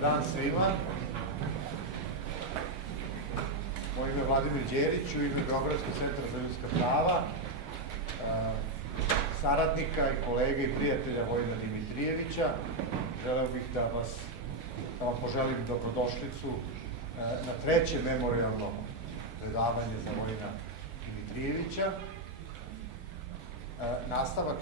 Dobar dan svima. Moje ime je Dimitrijević, u ime Beogradskog centra za ljudska prava, saradnika i kolege i prijatelja Vojina Dimitrijevića. Želeo bih da vam poželim dobrodošlicu na treće memorijalno predavanje za Vojina Dimitrijevića. Nastavak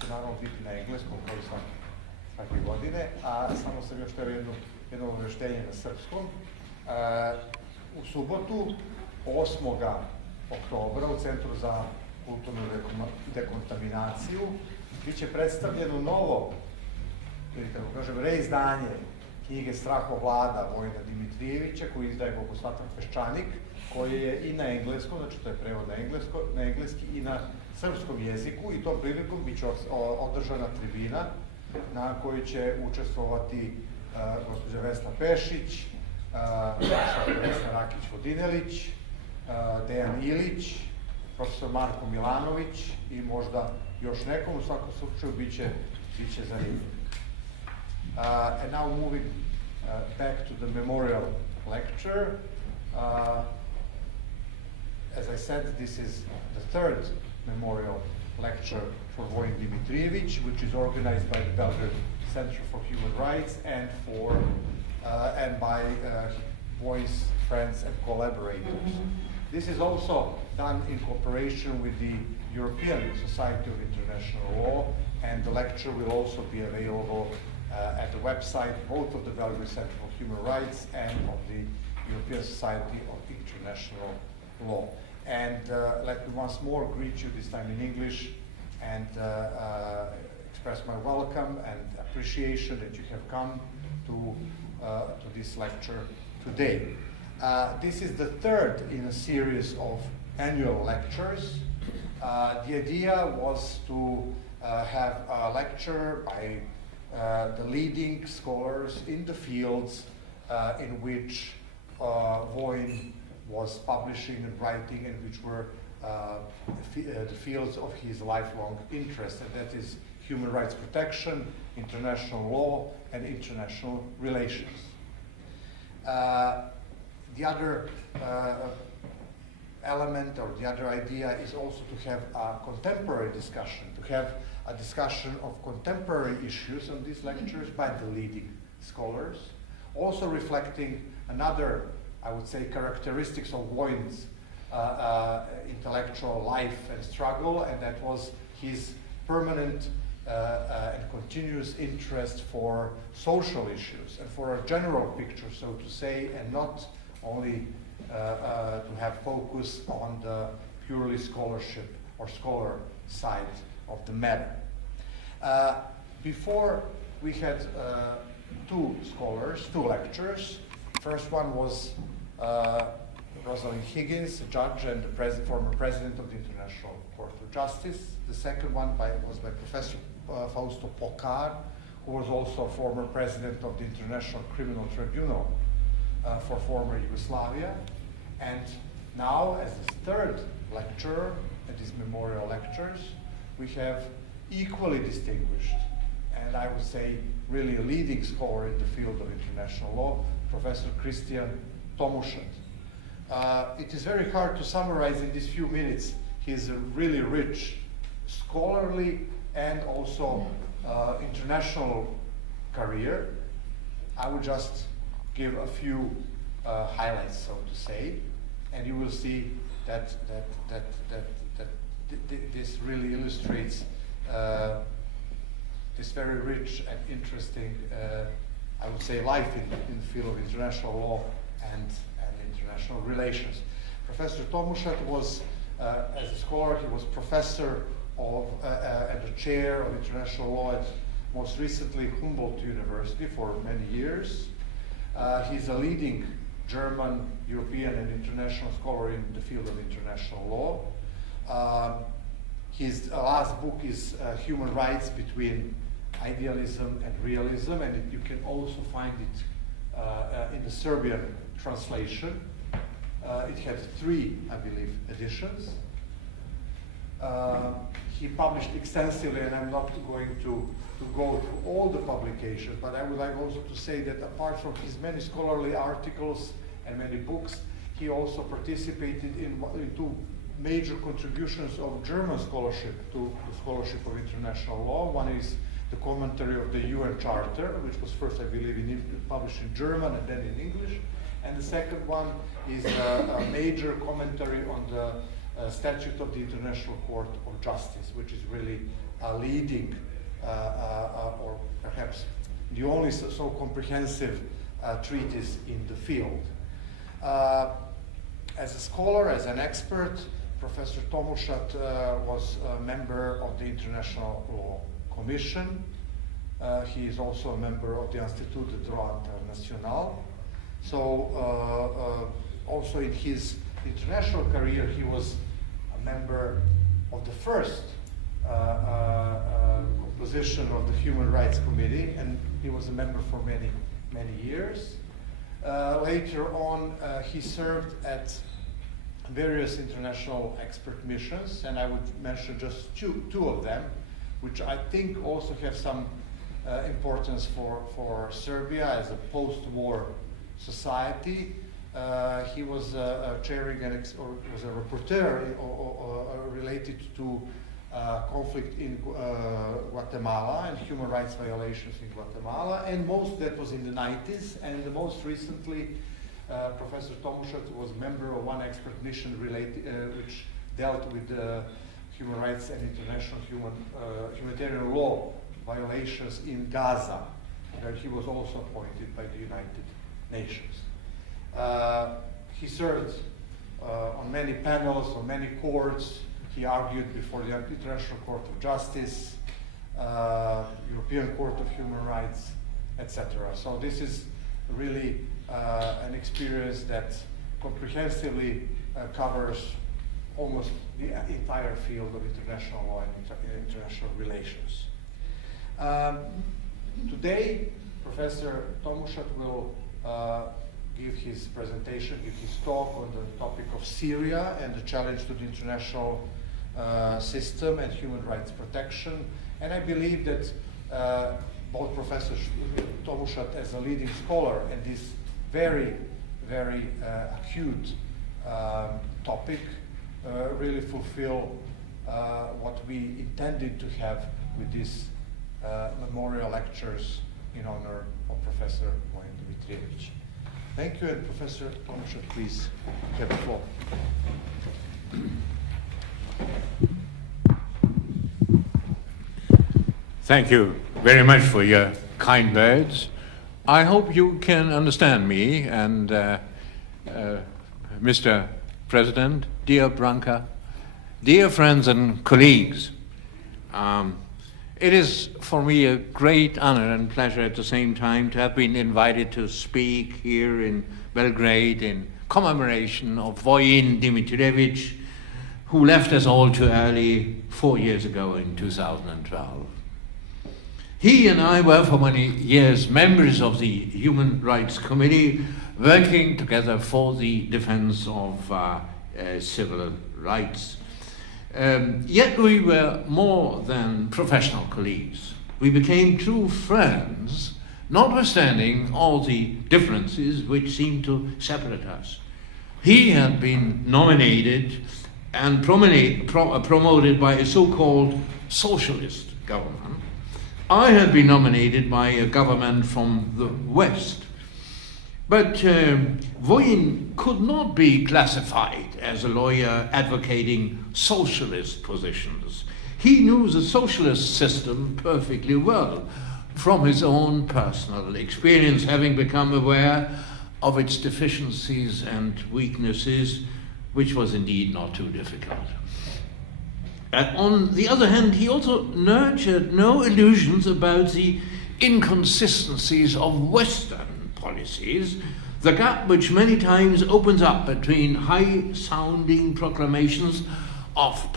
će naravno biti na engleskom, kao i svake godine, a samo sam još teo jedno obaveštenje na srpskom. U subotu, 8. oktobra, u Centru za kulturnu dekontaminaciju, biće predstavljeno novo, ili kako kažem, reizdanje knjige Strahovlada Vojina Dimitrijevića, koji izdaje koliko shvatam Peščanik, koji je i na engleskom, znači to je prevod na engleski i na srpskom jeziku, i tom prilikom biće održana tribina na kojoj će učestvovati gospođa Vesna Pešić, Vesna Rakić-Vodinelić, Dejan Ilić, profesor Marko Milanović i možda još nekom. U svakom slučaju biće zanimljivo. And now moving back to the memorial lecture. As I said, this is the third memorial lecture for Vojin Dimitrijević, which is organized by the Belgrade Center for Human Rights and by Vojin's friends and collaborators. This is also done in cooperation with the European Society of International Law, and the lecture will also be available at the website both of the Belgrade Center for Human Rights and of the European Society of International Law. And let me once more greet you, this time in English, and express my welcome and appreciation that you have come to this lecture today. This is the third in a series of annual lectures. The idea was to have a lecture by the leading scholars in the fields in which Vojin was publishing and writing, and which were the fields of his lifelong interest, and that is human rights protection, international law, and international relations. The other element, or the other idea, is also to have a contemporary discussion, to have a discussion of contemporary issues on these lectures by the leading scholars, also reflecting another, I would say, characteristics of Vojin's intellectual life and struggle, and that was his permanent and continuous interest for social issues and for a general picture, so to say, and not only to have focus on the purely scholarship or scholar side of the matter. Before, we had two lectures. First one was Rosalind Higgins, a judge and the former president of the International Court of Justice. The second one was by Professor Fausto Pokar, who was also former president of the International Criminal Tribunal for former Yugoslavia. And now, as the third lecturer at these memorial lectures, we have equally distinguished, and I would say really a leading scholar in the field of international law, Professor Christian Tomuschat. It is very hard to summarize in these few minutes his really rich scholarly and also international career. I will just give a few highlights, so to say, and you will see that this really illustrates this very rich and interesting, I would say, life in the field of international law and international relations. Professor Tomuschat was, as a scholar, he was professor of and a chair of international law at most recently Humboldt University for many years. He's a leading German, European, and international scholar in the field of international law. His last book is Human Rights Between Idealism and Realism, and you can also find it in the Serbian translation. It had 3, I believe, editions. He published extensively, and I'm not going to go through all the publications, but I would like also to say that apart from his many scholarly articles and many books, he also participated in two major contributions of German scholarship to the scholarship of international law. One is the commentary of the UN Charter, which was first, I believe, published in German and then in English. And the second one is a major commentary on the Statute of the International Court of Justice, which is really a leading, or perhaps the only so comprehensive treatise in the field. As a scholar, as an expert, Professor Tomuschat was a member of the International Law Commission. He is also a member of the Institut de Droit International. So also in his international career, he was a member of the first composition of the Human Rights Committee, and he was a member for many, many years. Later on, he served at various international expert missions, and I would mention just two of them, which I think also have some importance for Serbia as a post-war society. He was chairing or was a rapporteur related to conflict in Guatemala and human rights violations in Guatemala, and most that was in the 90s, and most recently Professor Tomuschat was a member of one expert mission which dealt with human rights and international humanitarian law violations in Gaza, where he was also appointed by the United Nations. He served on many panels, on many courts. He argued before the International Court of Justice, European Court of Human Rights, etc. So this is really an experience that comprehensively covers almost the entire field of international law and international relations. Today, Professor Tomuschat will give his presentation, give his talk on the topic of Syria and the challenge to the international system and human rights protection. And I believe that both Professor Tomuschat as a leading scholar and this very, very acute topic really fulfill what we intended to have with these memorial lectures in honor of Professor Vojin Dimitrijević. Thank you, and Professor Tomuschat, please have the floor. Thank you very much for your kind words. I hope you can understand me, and Mr. President, dear Branka, dear friends and colleagues. It is for me a great honor and pleasure at the same time to have been invited to speak here in Belgrade in commemoration of Vojin Dimitrijević, who left us all too early 4 years ago in 2012. He and I were for many years members of the Human Rights Committee, working together for the defense of civil rights. Yet we were more than professional colleagues. We became true friends, notwithstanding all the differences which seemed to separate us. He had been nominated and promoted by a so-called socialist government. I had been nominated by a government from the West. But Vojin could not be classified as a lawyer advocating socialist positions. He knew the socialist system perfectly well from his own personal experience, having become aware of its deficiencies and weaknesses, which was indeed not too difficult. And on the other hand, he also nurtured no illusions about the inconsistencies of Western policies, the gap which many times opens up between high-sounding proclamations of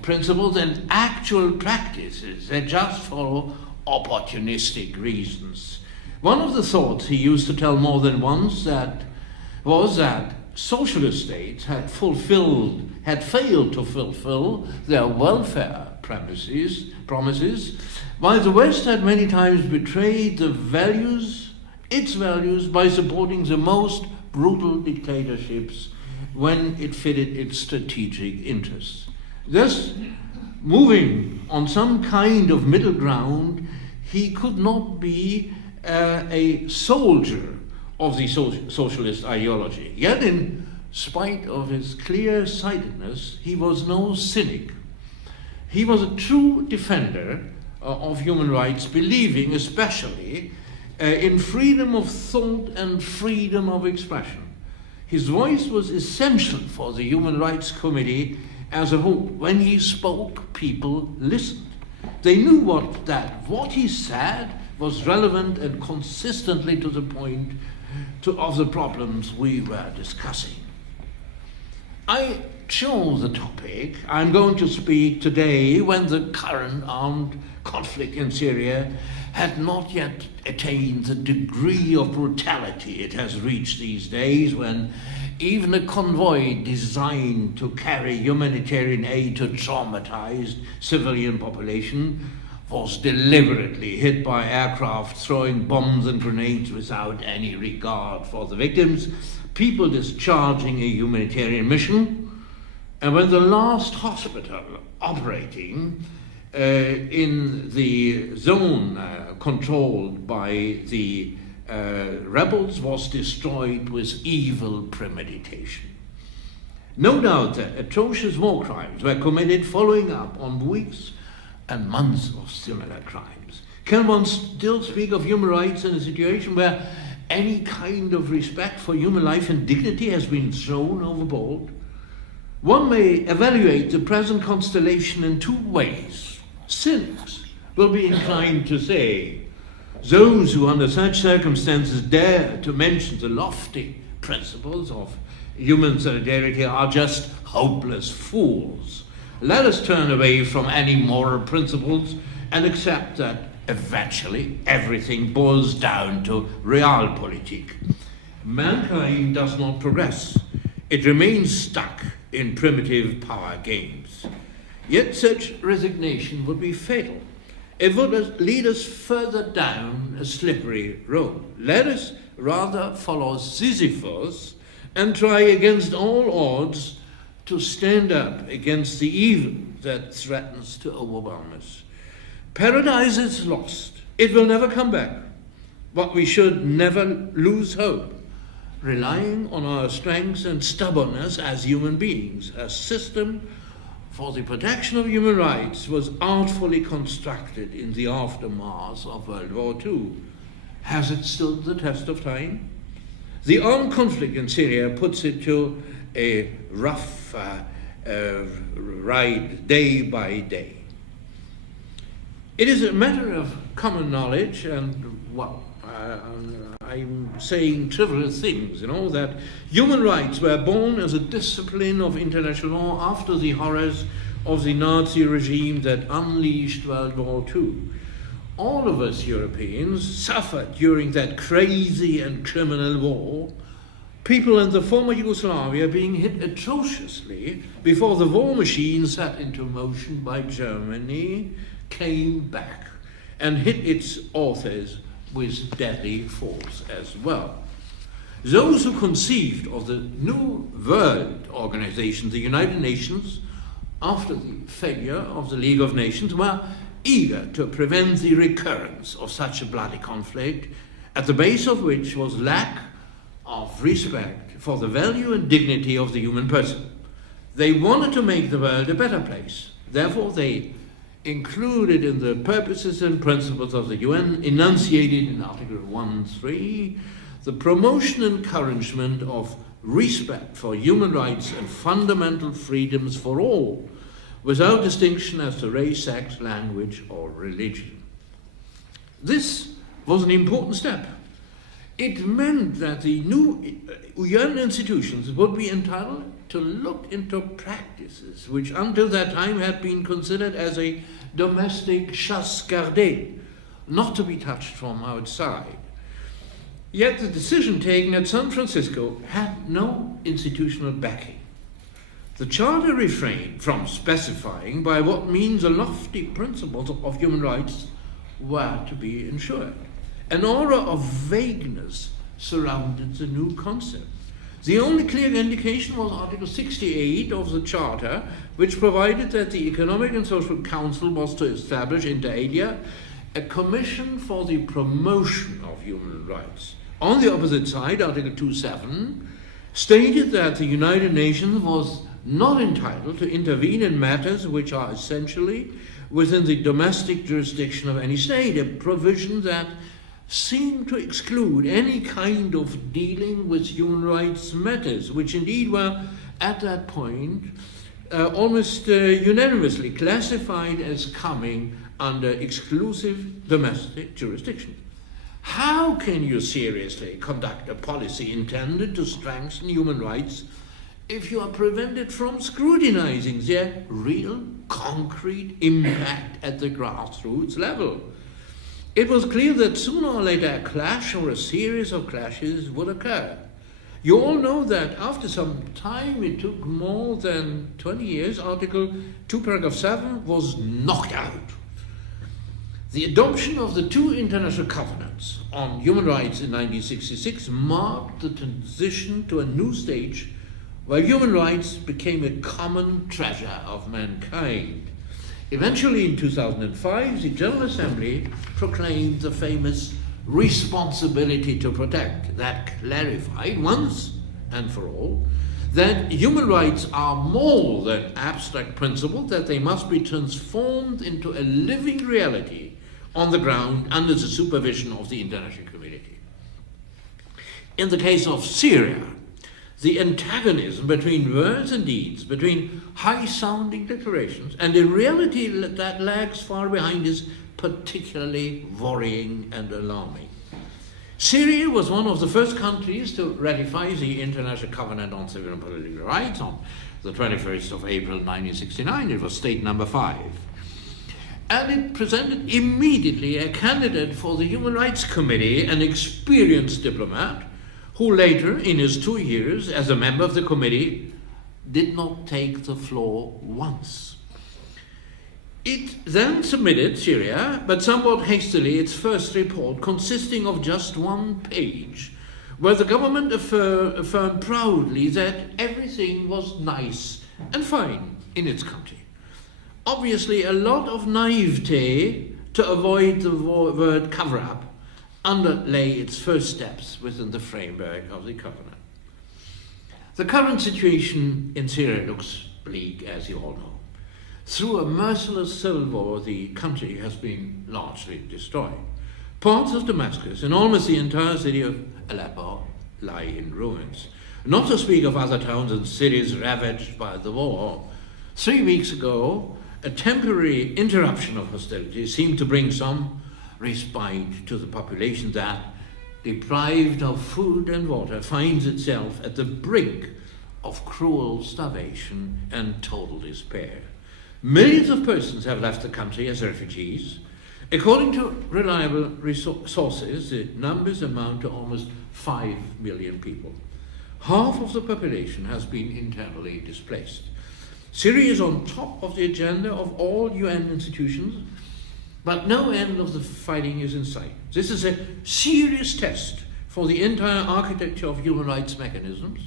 principles and actual practices that just follow opportunistic reasons. One of the thoughts he used to tell more than once was that socialist states had failed to fulfill their welfare promises, while the West had many times betrayed its values by supporting the most brutal dictatorships when it fitted its strategic interests. Thus, moving on some kind of middle ground, he could not be a soldier of the socialist ideology. Yet, in spite of his clear-sightedness, he was no cynic. He was a true defender of human rights, believing especially in freedom of thought and freedom of expression. His voice was essential for the Human Rights Committee as a whole. When he spoke, people listened. They knew what he said was relevant and consistently to the point of the problems we were discussing. I chose the topic I'm going to speak today when the current armed conflict in Syria had not yet attained the degree of brutality it has reached these days, when even a convoy designed to carry humanitarian aid to traumatized civilian population was deliberately hit by aircraft throwing bombs and grenades without any regard for the victims, people discharging a humanitarian mission, and when the last hospital operating in the zone controlled by the rebels was destroyed with evil premeditation. No doubt that atrocious war crimes were committed following up on weeks and months of similar crimes. Can one still speak of human rights in a situation where any kind of respect for human life and dignity has been thrown overboard? One may evaluate the present constellation in two ways. Cynics will be inclined to say, those who under such circumstances dare to mention the lofty principles of human solidarity are just hopeless fools. Let us turn away from any moral principles and accept that eventually everything boils down to realpolitik. Mankind does not progress. It remains stuck in primitive power games. Yet such resignation would be fatal. It would lead us further down a slippery road. Let us rather follow Sisyphus and try against all odds to stand up against the evil that threatens to overwhelm us. Paradise is lost. It will never come back. But we should never lose hope. Relying on our strengths and stubbornness as human beings, a system for the protection of human rights was artfully constructed in the aftermath of World War II. Has it stood the test of time? The armed conflict in Syria puts it to a rough ride day by day. It is a matter of common knowledge, and I'm saying trivial things, that human rights were born as a discipline of international law after the horrors of the Nazi regime that unleashed World War II. All of us Europeans suffered during that crazy and criminal war, people in the former Yugoslavia being hit atrociously before the war machine set into motion by Germany came back and hit its authors with deadly force as well. Those who conceived of the New World Organization, the United Nations, after the failure of the League of Nations, were eager to prevent the recurrence of such a bloody conflict, at the base of which was lack of respect for the value and dignity of the human person. They wanted to make the world a better place. Therefore, they included in the purposes and principles of the UN, enunciated in Article 1.3, the promotion and encouragement of respect for human rights and fundamental freedoms for all, without distinction as to race, sex, language, or religion. This was an important step. It meant that the new UN institutions would be entitled to look into practices which until that time had been considered as a domestic chasse gardée, not to be touched from outside. Yet the decision taken at San Francisco had no institutional backing. The Charter refrained from specifying by what means the lofty principles of human rights were to be ensured. An aura of vagueness surrounded the new concept. The only clear indication was Article 68 of the Charter, which provided that the Economic and Social Council was to establish, inter alia, a commission for the promotion of human rights. On the opposite side, Article 2.7 stated that the United Nations was not entitled to intervene in matters which are essentially within the domestic jurisdiction of any state, a provision that seemed to exclude any kind of dealing with human rights matters, which indeed were at that point almost unanimously classified as coming under exclusive domestic jurisdiction. How can you seriously conduct a policy intended to strengthen human rights if you are prevented from scrutinizing their real, concrete impact at the grassroots level? It was clear that sooner or later a clash or a series of clashes would occur. You all know that after some time, it took more than 20 years, Article 2, Paragraph 7 was knocked out. The adoption of the two international covenants on human rights in 1966 marked the transition to a new stage where human rights became a common treasure of mankind. Eventually, in 2005, the General Assembly proclaimed the famous responsibility to protect that clarified once and for all that human rights are more than abstract principles, that they must be transformed into a living reality on the ground under the supervision of the international community. In the case of Syria, the antagonism between words and deeds, between high-sounding declarations and a reality that lags far behind, is particularly worrying and alarming. Syria was one of the first countries to ratify the International Covenant on Civil and Political Rights on the 21st of April 1969. It was state number 5. And it presented immediately a candidate for the Human Rights Committee, an experienced diplomat, who later, in his 2 years as a member of the committee, did not take the floor once. It then submitted, Syria, but somewhat hastily, its first report, consisting of just 1 page, where the government affirmed proudly that everything was nice and fine in its country. Obviously, a lot of naivete to avoid the word cover-up underlay its first steps within the framework of the covenant. The current situation in Syria looks bleak, as you all know. Through a merciless civil war, the country has been largely destroyed. Parts of Damascus and almost the entire city of Aleppo lie in ruins, not to speak of other towns and cities ravaged by the war. 3 weeks ago, a temporary interruption of hostilities seemed to bring some respite to the population that, deprived of food and water, finds itself at the brink of cruel starvation and total despair. Millions of persons have left the country as refugees. According to reliable sources, the numbers amount to almost 5 million people. Half of the population has been internally displaced. Syria is on top of the agenda of all UN institutions, but no end of the fighting is in sight. This is a serious test for the entire architecture of human rights mechanisms,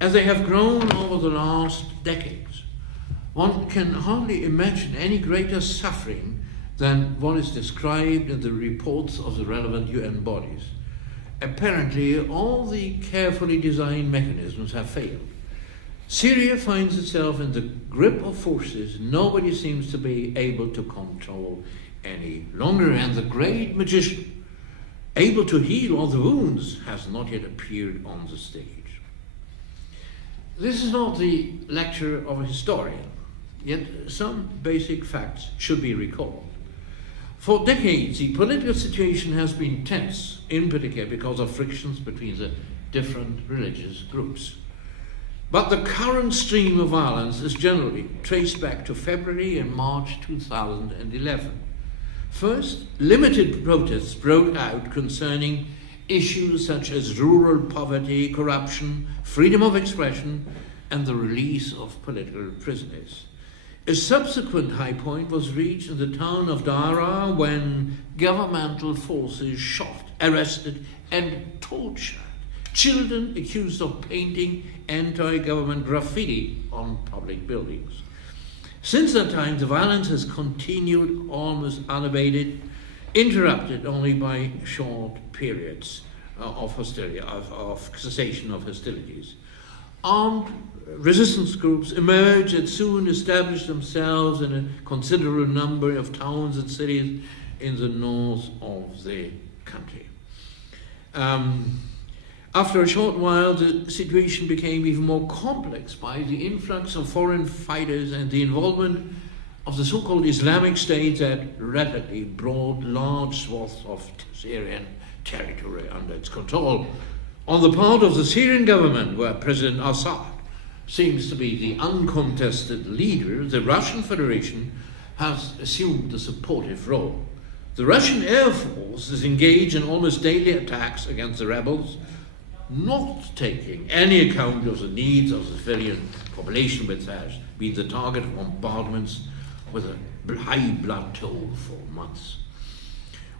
as they have grown over the last decades. One can hardly imagine any greater suffering than what is described in the reports of the relevant UN bodies. Apparently, all the carefully designed mechanisms have failed. Syria finds itself in the grip of forces nobody seems to be able to control any longer, and the great magician, able to heal all the wounds, has not yet appeared on the stage. This is not the lecture of a historian, yet some basic facts should be recalled. For decades, the political situation has been tense, in particular because of frictions between the different religious groups. But the current stream of violence is generally traced back to February and March 2011. First, limited protests broke out concerning issues such as rural poverty, corruption, freedom of expression, and the release of political prisoners. A subsequent high point was reached in the town of Dara when governmental forces shot, arrested, and tortured children accused of painting anti-government graffiti on public buildings. Since that time, the violence has continued almost unabated, interrupted only by short periods of hostility, of cessation of hostilities. Armed resistance groups emerged and soon established themselves in a considerable number of towns and cities in the north of the country. After a short while, the situation became even more complex by the influx of foreign fighters and the involvement of the so-called Islamic State that rapidly brought large swaths of Syrian territory under its control. On the part of the Syrian government, where President Assad seems to be the uncontested leader, the Russian Federation has assumed a supportive role. The Russian Air Force is engaged in almost daily attacks against the rebels, not taking any account of the needs of the civilian population, which has been the target of bombardments with a high blood toll for months.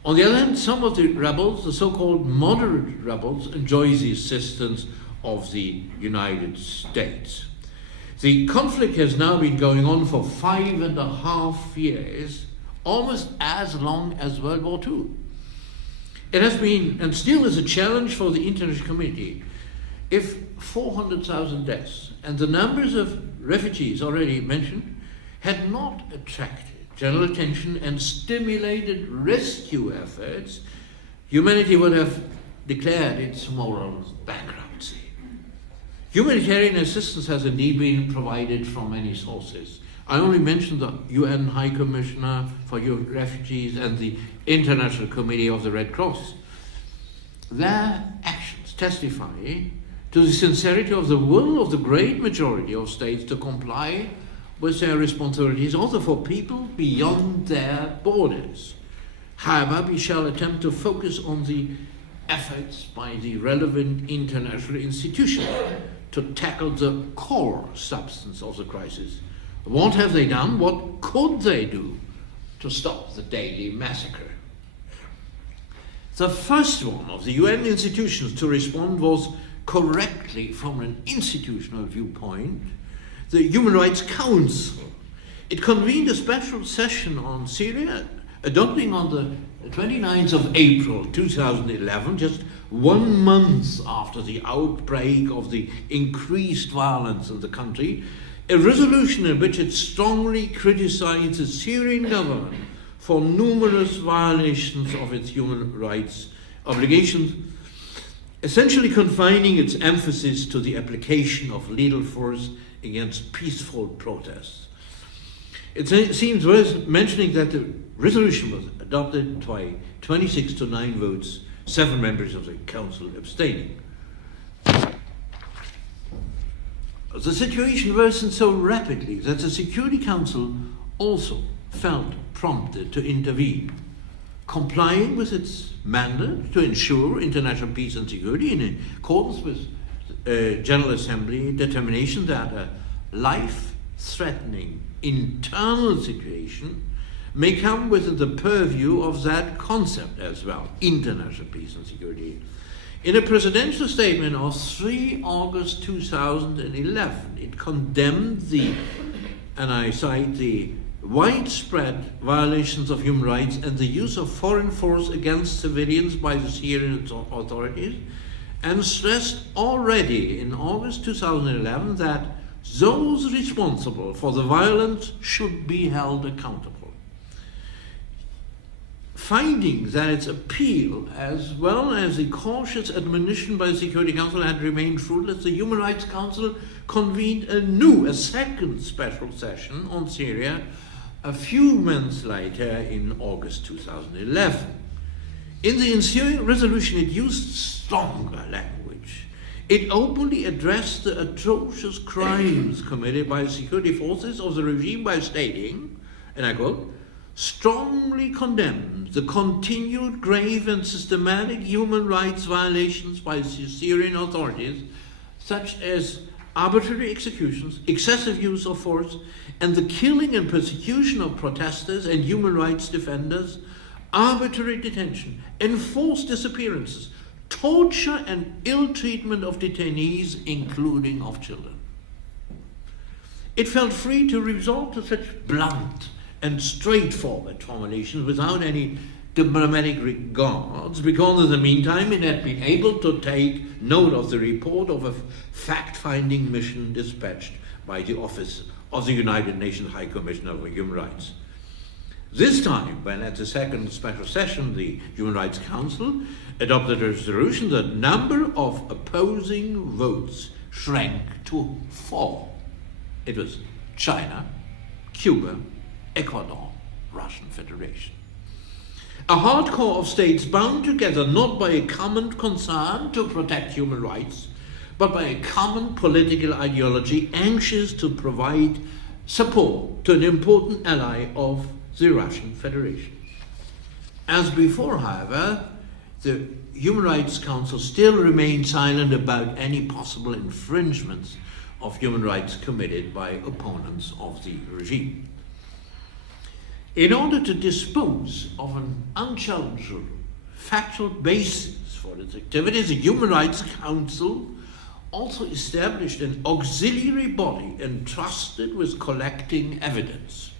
On the other hand, some of the rebels, the so-called moderate rebels, enjoy the assistance of the United States. The conflict has now been going on for 5.5 years, almost as long as World War II. It has been, and still is, a challenge for the international community. If 400,000 deaths and the numbers of refugees already mentioned had not attracted general attention and stimulated rescue efforts, humanity would have declared its moral bankruptcy. Humanitarian assistance has indeed been provided from many sources. I only mentioned the UN High Commissioner for Refugees and the International Committee of the Red Cross. Their actions testify to the sincerity of the will of the great majority of states to comply with their responsibilities also for people beyond their borders. However, we shall attempt to focus on the efforts by the relevant international institutions to tackle the core substance of the crisis. What have they done? What could they do to stop the daily massacre? The first one of the UN institutions to respond was, correctly from an institutional viewpoint, the Human Rights Council. It convened a special session on Syria, adopting on the 29th of April 2011, just 1 month after the outbreak of the increased violence in the country, a resolution in which it strongly criticized the Syrian government for numerous violations of its human rights obligations, essentially confining its emphasis to the application of lethal force against peaceful protests. It seems worth mentioning that the resolution was adopted by 26 to 9 votes, 7 members of the Council abstaining. The situation worsened so rapidly that the Security Council also felt prompted to intervene, complying with its mandate to ensure international peace and security in accordance with General Assembly determination that a life-threatening internal situation may come within the purview of that concept as well, international peace and security. In a presidential statement of 3 August 2011, it condemned the, and I cite, the widespread violations of human rights and the use of foreign force against civilians by the Syrian authorities, and stressed already in August 2011 that those responsible for the violence should be held accountable. Finding that its appeal, as well as the cautious admonition by the Security Council, had remained fruitless, the Human Rights Council convened a second special session on Syria a few months later in August 2011. In the ensuing resolution, it used stronger language. It openly addressed the atrocious crimes committed by the security forces of the regime by stating, and I quote, strongly condemns the continued grave and systematic human rights violations by the Syrian authorities, such as arbitrary executions, excessive use of force, and the killing and persecution of protesters and human rights defenders, arbitrary detention, enforced disappearances, torture and ill treatment of detainees, including of children. It felt free to resort to such blunt and straightforward formulations without any diplomatic regards, because in the meantime it had been able to take note of the report of a fact-finding mission dispatched by the Office of the United Nations High Commissioner for Human Rights. This time, when at the second special session the Human Rights Council adopted a resolution, the number of opposing votes shrank to 4. It was China, Cuba, Ecuador, Russian Federation. A hardcore of states bound together not by a common concern to protect human rights, but by a common political ideology anxious to provide support to an important ally of the Russian Federation. As before, however, the Human Rights Council still remained silent about any possible infringements of human rights committed by opponents of the regime. In order to dispose of an unchallengeable factual basis for its activities, the Human Rights Council also established an auxiliary body entrusted with collecting evidence.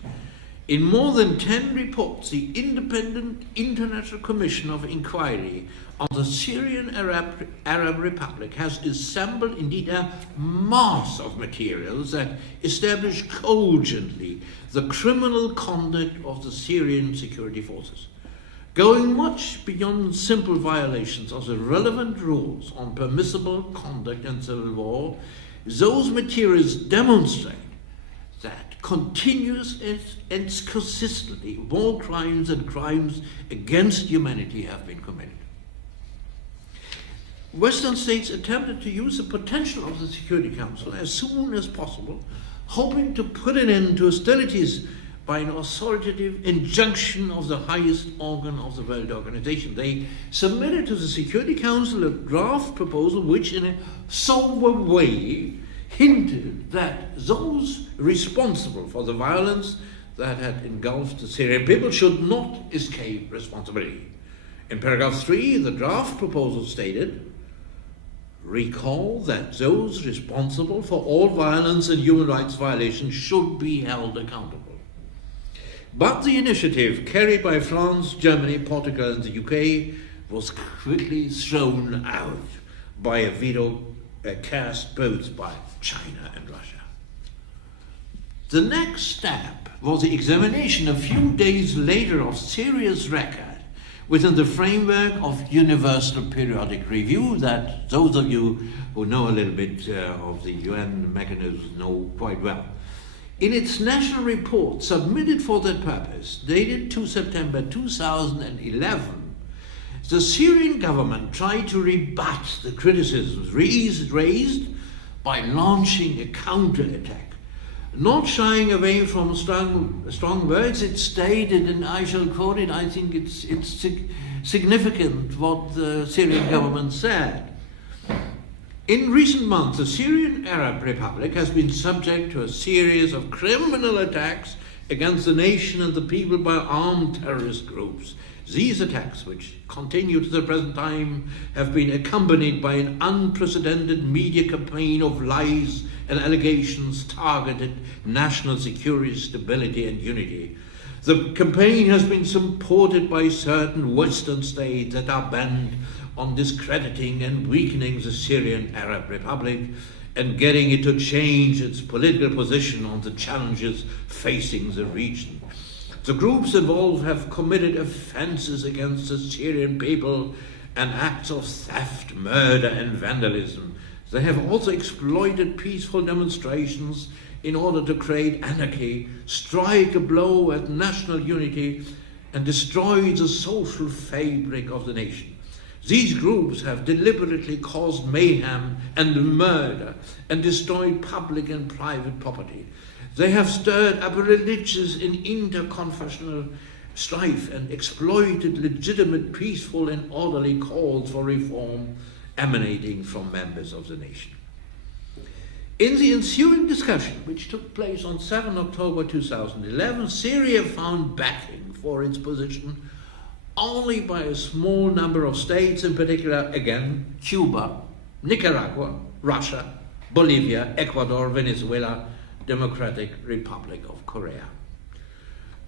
In more than 10 reports, the Independent International Commission of Inquiry on the Syrian Arab Republic has assembled indeed a mass of materials that establish cogently the criminal conduct of the Syrian security forces. Going much beyond simple violations of the relevant rules on permissible conduct and civil war, those materials demonstrate that continuous and consistently war crimes and crimes against humanity have been committed. Western states attempted to use the potential of the Security Council as soon as possible, hoping to put an end to hostilities by an authoritative injunction of the highest organ of the World Organization. They submitted to the Security Council a draft proposal which, in a sober way, hinted that those responsible for the violence that had engulfed the Syrian people should not escape responsibility. In paragraph 3, the draft proposal stated, "Recall that those responsible for all violence and human rights violations should be held accountable." But the initiative carried by France, Germany, Portugal, and the UK was quickly thrown out by a veto cast both by China and Russia. The next step was the examination a few days later of Syria's record within the framework of Universal Periodic Review that those of you who know a little bit of the UN mechanisms know quite well. In its national report submitted for that purpose, dated 2 September 2011, the Syrian government tried to rebut the criticisms raised by launching a counterattack. Not shying away from strong words, it stated, and I shall quote it, I think it's significant what the Syrian government said. In recent months, the Syrian Arab Republic has been subject to a series of criminal attacks against the nation and the people by armed terrorist groups. These attacks, which continue to the present time, have been accompanied by an unprecedented media campaign of lies and allegations targeted national security, stability, and unity. The campaign has been supported by certain Western states that are bent on discrediting and weakening the Syrian Arab Republic and getting it to change its political position on the challenges facing the region. The groups involved have committed offenses against the Syrian people and acts of theft, murder, and vandalism. They have also exploited peaceful demonstrations in order to create anarchy, strike a blow at national unity, and destroy the social fabric of the nation. These groups have deliberately caused mayhem and murder and destroyed public and private property. They have stirred up religious and interconfessional strife and exploited legitimate, peaceful and orderly calls for reform emanating from members of the nation. In the ensuing discussion, which took place on 7 October 2011, Syria found backing for its position only by a small number of states, in particular, again, Cuba, Nicaragua, Russia, Bolivia, Ecuador, Venezuela, Democratic Republic of Korea.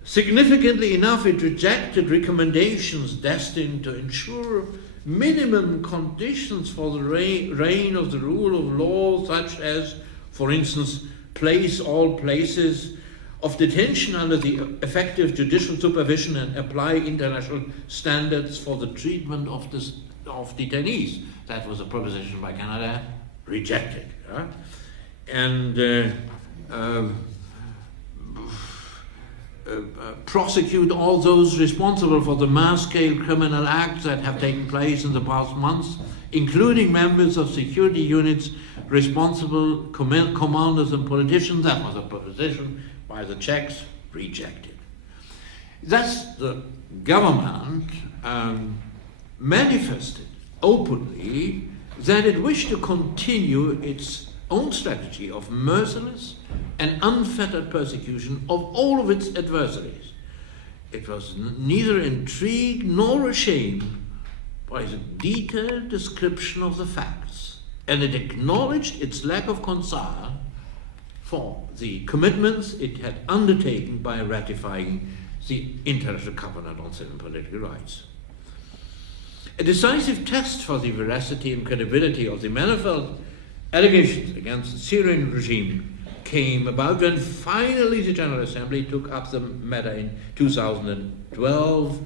Significantly enough, it rejected recommendations destined to ensure minimum conditions for the reign of the rule of law, such as, for instance, place all places of detention under the effective judicial supervision and apply international standards for the treatment of detainees. That was a proposition by Canada, rejected. And prosecute all those responsible for the mass-scale criminal acts that have taken place in the past months, including members of security units, responsible commanders and politicians. That was a proposition by the Czechs, rejected. Thus, the government manifested openly that it wished to continue its own strategy of merciless and unfettered persecution of all of its adversaries. It was neither intrigued nor ashamed by the detailed description of the facts, and it acknowledged its lack of concern for the commitments it had undertaken by ratifying the International Covenant on Civil and Political Rights. A decisive test for the veracity and credibility of the manifold allegations against the Syrian regime came about when finally the General Assembly took up the matter in 2012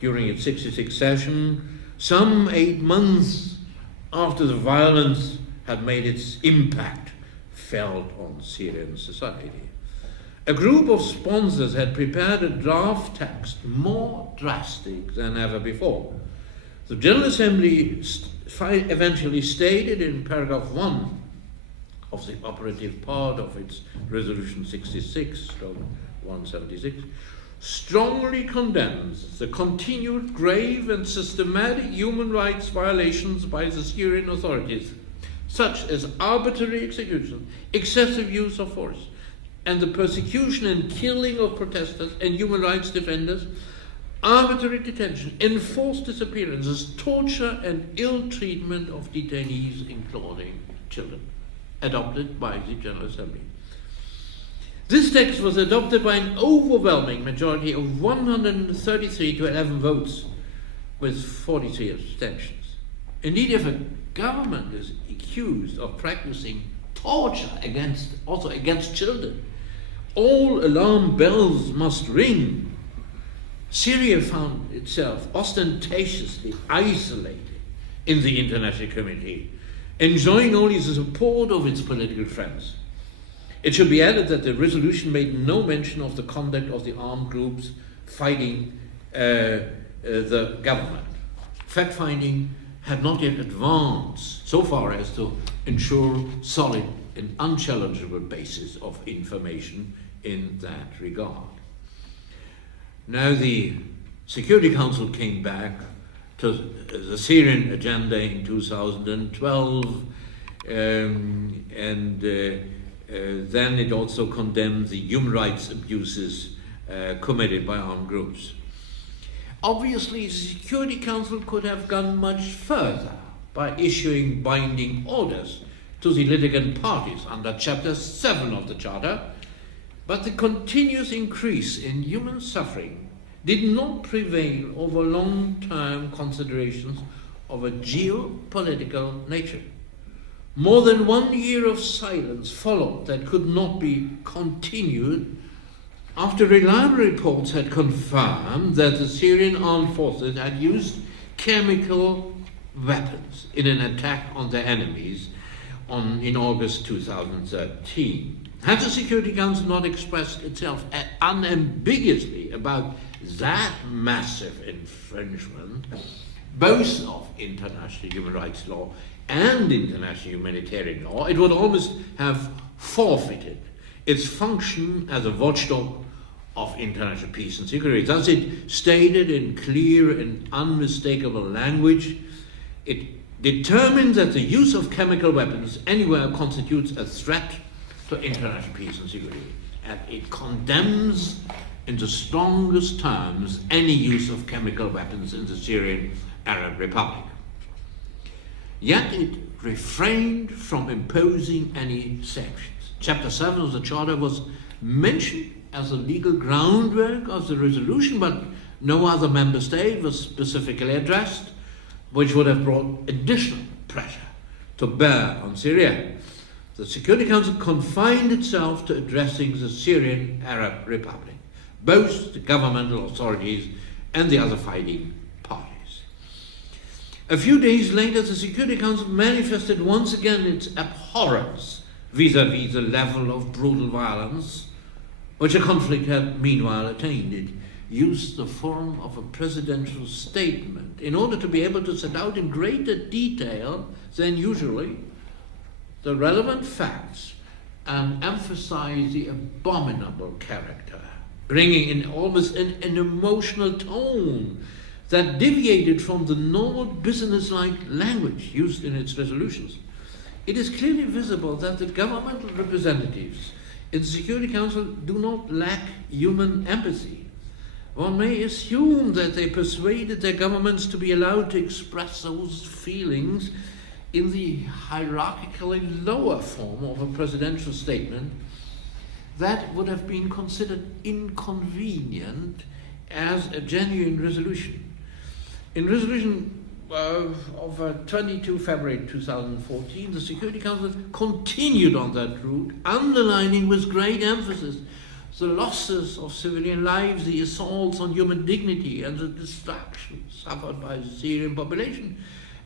during its 66th session, some 8 months after the violence had made its impact felt on Syrian society. A group of sponsors had prepared a draft text more drastic than ever before. The General Assembly eventually stated in paragraph 1 of the operative part of its Resolution 66/176, strongly condemns the continued grave and systematic human rights violations by the Syrian authorities, such as arbitrary execution, excessive use of force, and the persecution and killing of protesters and human rights defenders, arbitrary detention, enforced disappearances, torture and ill treatment of detainees, including children, adopted by the General Assembly. This text was adopted by an overwhelming majority of 133 to 11 votes, with 43 abstentions. Indeed, if a government is accused of practicing torture against children, all alarm bells must ring. Syria found itself ostentatiously isolated in the international community, enjoying only the support of its political friends. It should be added that the resolution made no mention of the conduct of the armed groups fighting the government. Fact-finding had not yet advanced so far as to ensure solid and unchallengeable basis of information in that regard. Now the Security Council came back to the Syrian agenda in 2012, and then it also condemned the human rights abuses committed by armed groups. Obviously, the Security Council could have gone much further by issuing binding orders to the litigant parties under Chapter 7 of the Charter, but the continuous increase in human suffering did not prevail over long-term considerations of a geopolitical nature. More than 1 year of silence followed that could not be continued after reliable reports had confirmed that the Syrian armed forces had used chemical weapons in an attack on their enemies in August 2013. Had the Security Council not expressed itself unambiguously about that massive infringement, both of international human rights law and international humanitarian law, it would almost have forfeited its function as a watchdog of international peace and security. Thus it stated in clear and unmistakable language, it determines that the use of chemical weapons anywhere constitutes a threat to international peace and security. And it condemns in the strongest terms any use of chemical weapons in the Syrian Arab Republic. Yet it refrained from imposing any sanctions. Chapter 7 of the Charter was mentioned as the legal groundwork of the resolution, but no other member state was specifically addressed, which would have brought additional pressure to bear on Syria. The Security Council confined itself to addressing the Syrian Arab Republic, both the governmental authorities and the other fighting parties. A few days later, the Security Council manifested once again its abhorrence vis-à-vis the level of brutal violence which the conflict had meanwhile attained. It used the form of a presidential statement in order to be able to set out in greater detail than usually the relevant facts and emphasize the abominable character, bringing in almost an emotional tone that deviated from the normal business-like language used in its resolutions. It is clearly visible that the governmental representatives in the Security Council do not lack human empathy. One may assume that they persuaded their governments to be allowed to express those feelings in the hierarchically lower form of a presidential statement that would have been considered inconvenient as a genuine resolution. In resolution of 22 February 2014, the Security Council continued on that route, underlining with great emphasis the losses of civilian lives, the assaults on human dignity, and the destruction suffered by the Syrian population,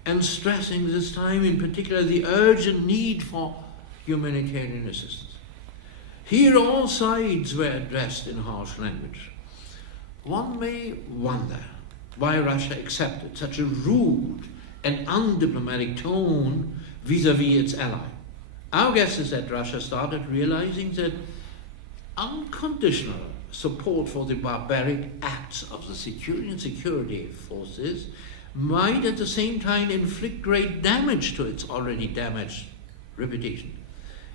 and stressing this time in particular the urgent need for humanitarian assistance. Here all sides were addressed in harsh language. One may wonder why Russia accepted such a rude and undiplomatic tone vis-à-vis its ally. Our guess is that Russia started realizing that unconditional support for the barbaric acts of the security forces might at the same time inflict great damage to its already damaged reputation.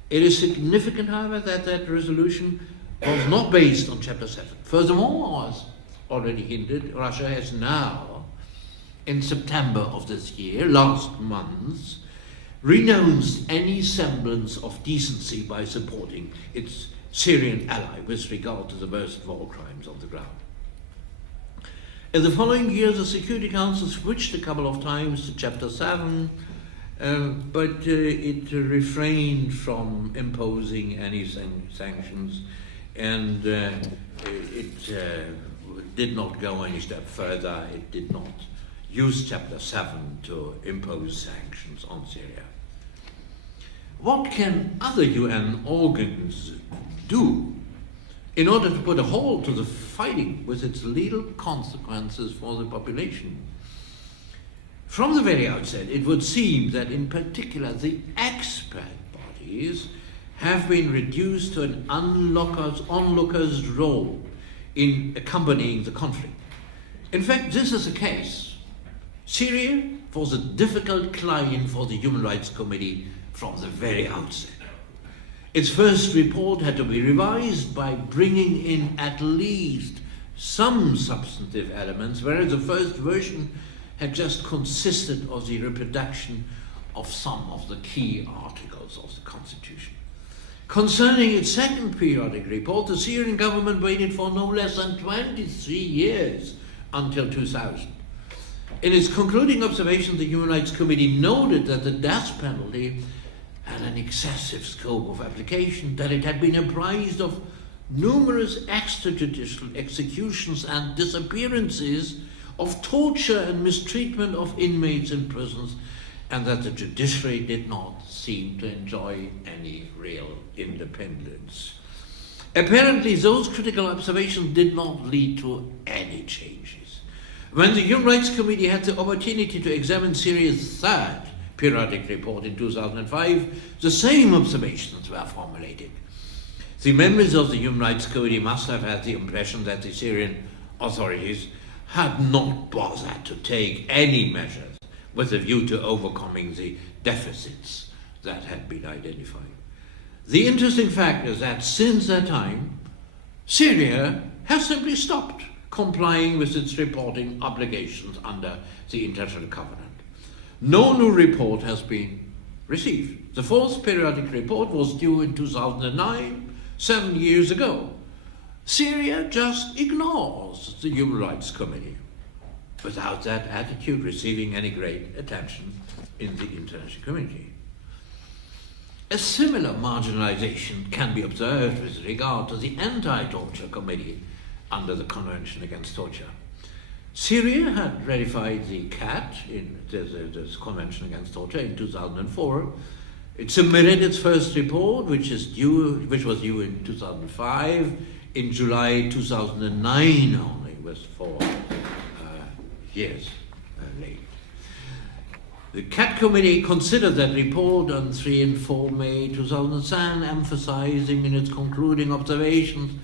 It is significant, however, that that resolution was not based on Chapter 7. Furthermore, as already hinted, Russia has now, in September of this year, last month, renounced any semblance of decency by supporting its Syrian ally with regard to the worst war crimes on the ground. In the following year, the Security Council switched a couple of times to Chapter 7, but it refrained from imposing any sanctions, and it did not go any step further. It did not use Chapter 7 to impose sanctions on Syria. What can other UN organs do in order to put a halt to the fighting with its lethal consequences for the population? From the very outset, it would seem that in particular the expert bodies have been reduced to an onlooker's role in accompanying the conflict. In fact, this is the case. Syria was a difficult client for the Human Rights Committee from the very outset. Its first report had to be revised by bringing in at least some substantive elements, whereas the first version had just consisted of the reproduction of some of the key articles of the Constitution. Concerning its second periodic report, the Syrian government waited for no less than 23 years until 2000. In its concluding observation, the Human Rights Committee noted that the death penalty had an excessive scope of application, that it had been apprised of numerous extrajudicial executions and disappearances, of torture and mistreatment of inmates in prisons, and that the judiciary did not seem to enjoy any real independence. Apparently, those critical observations did not lead to any changes. When the Human Rights Committee had the opportunity to examine Syria's third periodic report in 2005, the same observations were formulated. The members of the Human Rights Committee must have had the impression that the Syrian authorities had not bothered to take any measures with a view to overcoming the deficits that had been identified. The interesting fact is that since that time, Syria has simply stopped complying with its reporting obligations under the International Covenant. No new report has been received. The fourth periodic report was due in 2009, 7 years ago. Syria just ignores the Human Rights Committee without that attitude receiving any great attention in the international community. A similar marginalization can be observed with regard to the Anti-Torture Committee under the Convention Against Torture. Syria had ratified the CAT, in the Convention Against Torture, in 2004. It submitted its first report, which was due in 2005, in July 2009 only, was 4 years late. The CAT Committee considered that report on 3 and 4 May 2007, emphasizing in its concluding observations,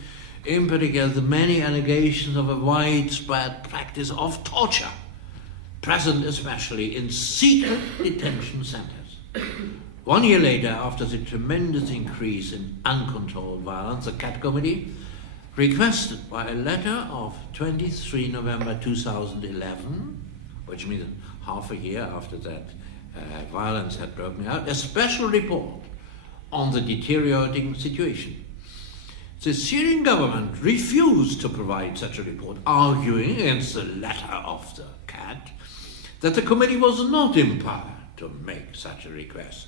in particular, the many allegations of a widespread practice of torture, present especially in secret detention centers. 1 year later, after the tremendous increase in uncontrolled violence, the CAT Committee requested by a letter of 23 November 2011, which means half a year after that violence had broken out, a special report on the deteriorating situation. The Syrian government refused to provide such a report, arguing against the letter of the CAT that the committee was not empowered to make such a request.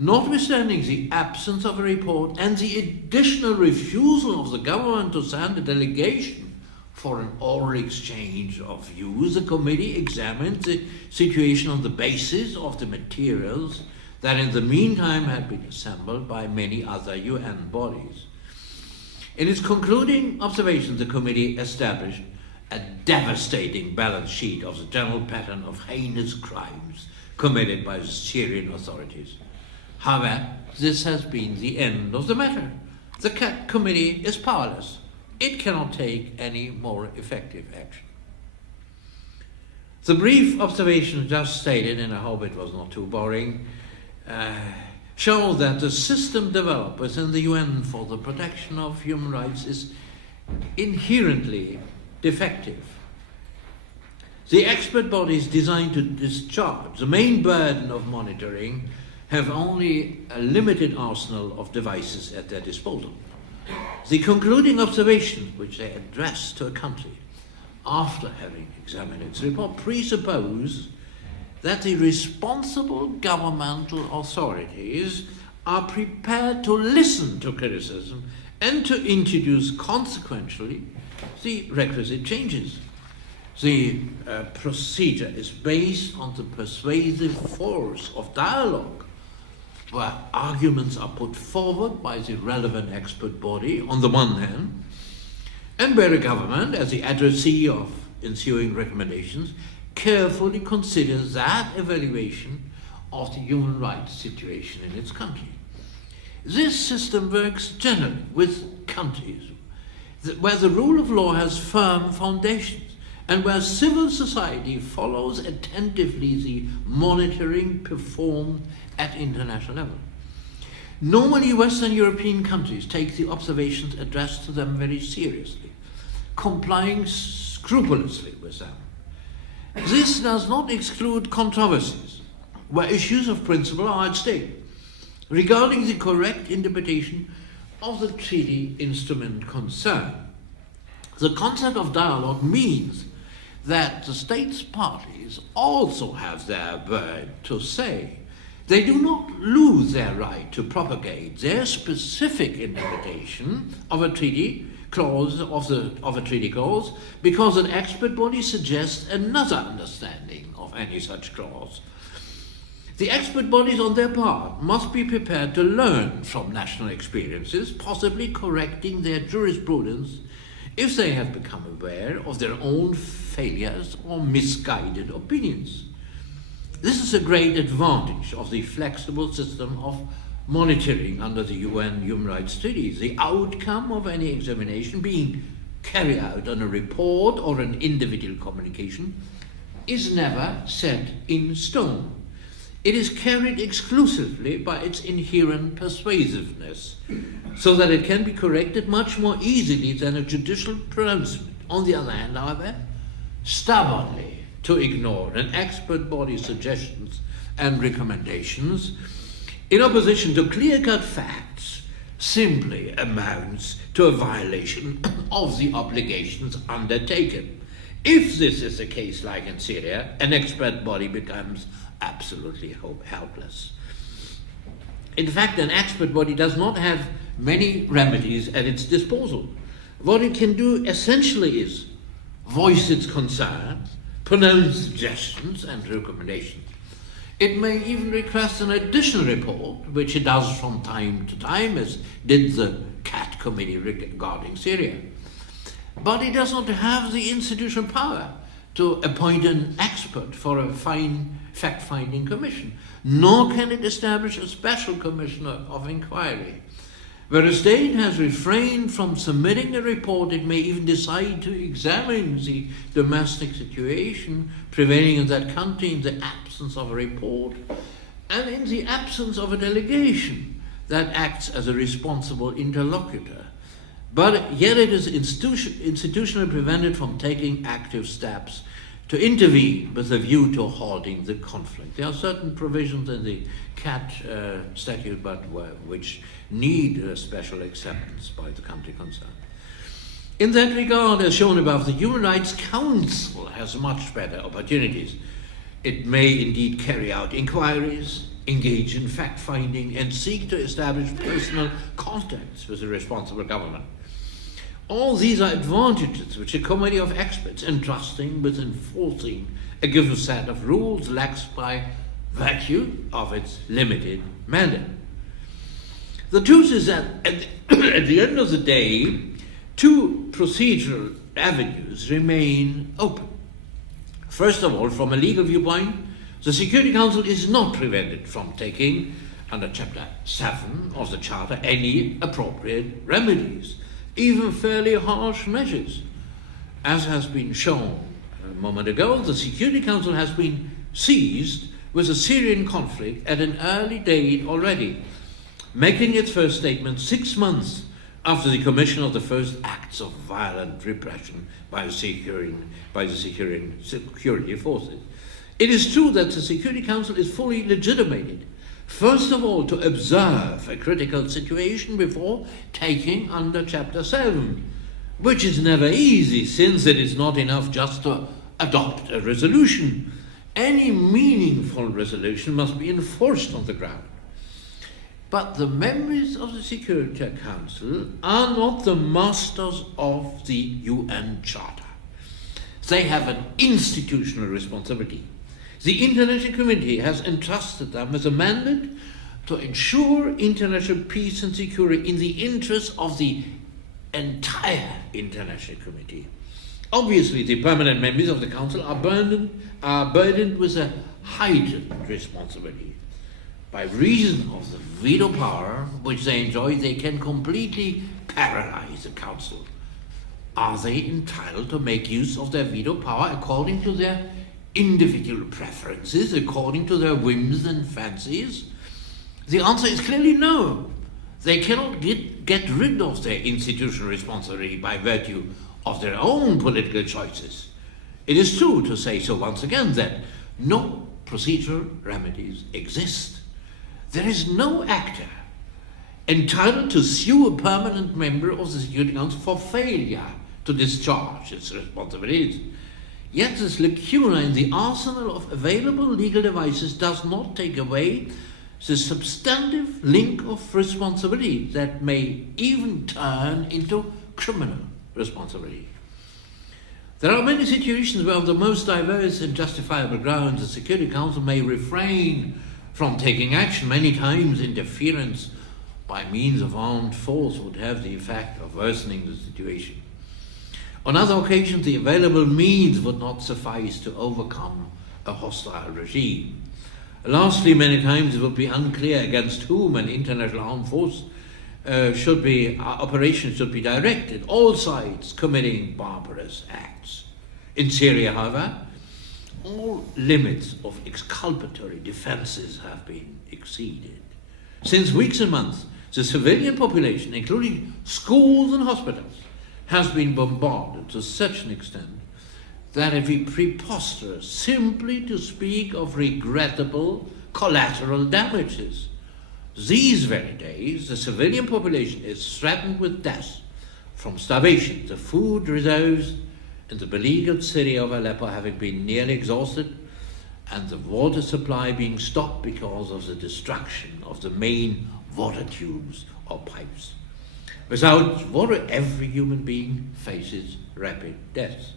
Notwithstanding the absence of a report and the additional refusal of the government to send a delegation for an oral exchange of views, the committee examined the situation on the basis of the materials that in the meantime had been assembled by many other UN bodies. In its concluding observations, the committee established a devastating balance sheet of the general pattern of heinous crimes committed by the Syrian authorities. However, this has been the end of the matter. The CAT Committee is powerless. It cannot take any more effective action. The brief observations just stated, and I hope it was not too boring, show that the system developed within the UN for the protection of human rights is inherently defective. The expert bodies designed to discharge the main burden of monitoring have only a limited arsenal of devices at their disposal. The concluding observations which they address to a country after having examined its report presuppose that the responsible governmental authorities are prepared to listen to criticism and to introduce consequentially the requisite changes. The procedure is based on the persuasive force of dialogue, where arguments are put forward by the relevant expert body on the one hand, and where a government, as the addressee of ensuing recommendations, carefully considers that evaluation of the human rights situation in its country. This system works generally with countries where the rule of law has firm foundations and where civil society follows attentively the monitoring performed at international level. Normally, Western European countries take the observations addressed to them very seriously, complying scrupulously with them. This does not exclude controversies, where issues of principle are at stake, regarding the correct interpretation of the treaty instrument concerned. The concept of dialogue means that the states parties also have their word to say. They do not lose their right to propagate their specific interpretation of a treaty clause of a treaty clause because an expert body suggests another understanding of any such clause. The expert bodies on their part must be prepared to learn from national experiences, possibly correcting their jurisprudence if they have become aware of their own failures or misguided opinions. This is a great advantage of the flexible system of monitoring under the UN Human Rights Treaties. The outcome of any examination being carried out on a report or an individual communication is never set in stone. It is carried exclusively by its inherent persuasiveness, so that it can be corrected much more easily than a judicial pronouncement. On the other hand, however, stubbornly to ignore an expert body's suggestions and recommendations in opposition to clear-cut facts simply amounts to a violation of the obligations undertaken. If this is the case, like in Syria, an expert body becomes absolutely helpless. In fact, an expert body does not have many remedies at its disposal. What it can do essentially is voice its concerns, pronounce suggestions and recommendations. It may even request an additional report, which it does from time to time, as did the CAT committee regarding Syria. But it does not have the institutional power to appoint an expert for a fact-finding commission, nor can it establish a special commissioner of inquiry. Where a state has refrained from submitting a report, it may even decide to examine the domestic situation prevailing in that country in the absence of a report and in the absence of a delegation that acts as a responsible interlocutor. But yet it is institutionally prevented from taking active steps to intervene with a view to halting the conflict. There are certain provisions in the CAT statute, but which need a special acceptance by the country concerned. In that regard, as shown above, the Human Rights Council has much better opportunities. It may indeed carry out inquiries, engage in fact-finding, and seek to establish personal contacts with the responsible government. All these are advantages which a committee of experts entrusting with enforcing a given set of rules lacks by virtue of its limited mandate. The truth is that at the end of the day, two procedural avenues remain open. First of all, from a legal viewpoint, the Security Council is not prevented from taking, under Chapter 7 of the Charter, any appropriate remedies, even fairly harsh measures. As has been shown a moment ago, the Security Council has been seized with the Syrian conflict at an early date already, making its first statement 6 months after the commission of the first acts of violent repression by the Syrian security forces. It is true that the Security Council is fully legitimated, first of all, to observe a critical situation before taking under Chapter 7, which is never easy, since it is not enough just to adopt a resolution. Any meaningful resolution must be enforced on the ground. But the members of the Security Council are not the masters of the UN Charter. They have an institutional responsibility. The International Committee has entrusted them with a mandate to ensure international peace and security in the interest of the entire International Committee. Obviously, the permanent members of the Council are burdened with a heightened responsibility. By reason of the veto power which they enjoy, they can completely paralyze the Council. Are they entitled to make use of their veto power according to their individual preferences, according to their whims and fancies? The answer is clearly no. They cannot get rid of their institutional responsibility by virtue of their own political choices. It is true, to say so once again, that no procedural remedies exist. There is no actor entitled to sue a permanent member of the Security Council for failure to discharge its responsibilities. Yet this lacuna in the arsenal of available legal devices does not take away the substantive link of responsibility that may even turn into criminal responsibility. There are many situations where on the most diverse and justifiable grounds the Security Council may refrain from taking action. Many times interference by means of armed force would have the effect of worsening the situation. On other occasions, the available means would not suffice to overcome a hostile regime. Lastly, many times it would be unclear against whom an international armed force operations should be directed, all sides committing barbarous acts. In Syria, however, all limits of exculpatory defenses have been exceeded. Since weeks and months, the civilian population, including schools and hospitals, has been bombarded to such an extent that it would be preposterous simply to speak of regrettable collateral damages. These very days, the civilian population is threatened with death from starvation, the food reserves in the beleaguered city of Aleppo having been nearly exhausted, and the water supply being stopped because of the destruction of the main water tubes or pipes. Without water, every human being faces rapid death.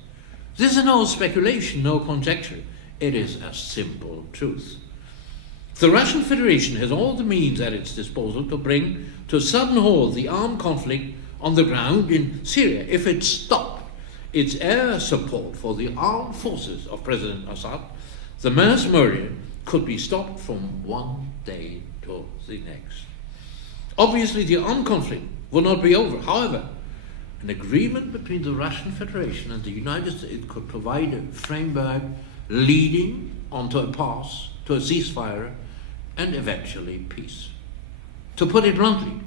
This is no speculation, no conjecture. It is a simple truth. The Russian Federation has all the means at its disposal to bring to a sudden halt the armed conflict on the ground in Syria if it stopped its air support for the armed forces of President Assad. The mass murder could be stopped from one day to the next. Obviously, the armed conflict will not be over. However, an agreement between the Russian Federation and the United States could provide a framework leading onto a path to a ceasefire and eventually peace. To put it bluntly,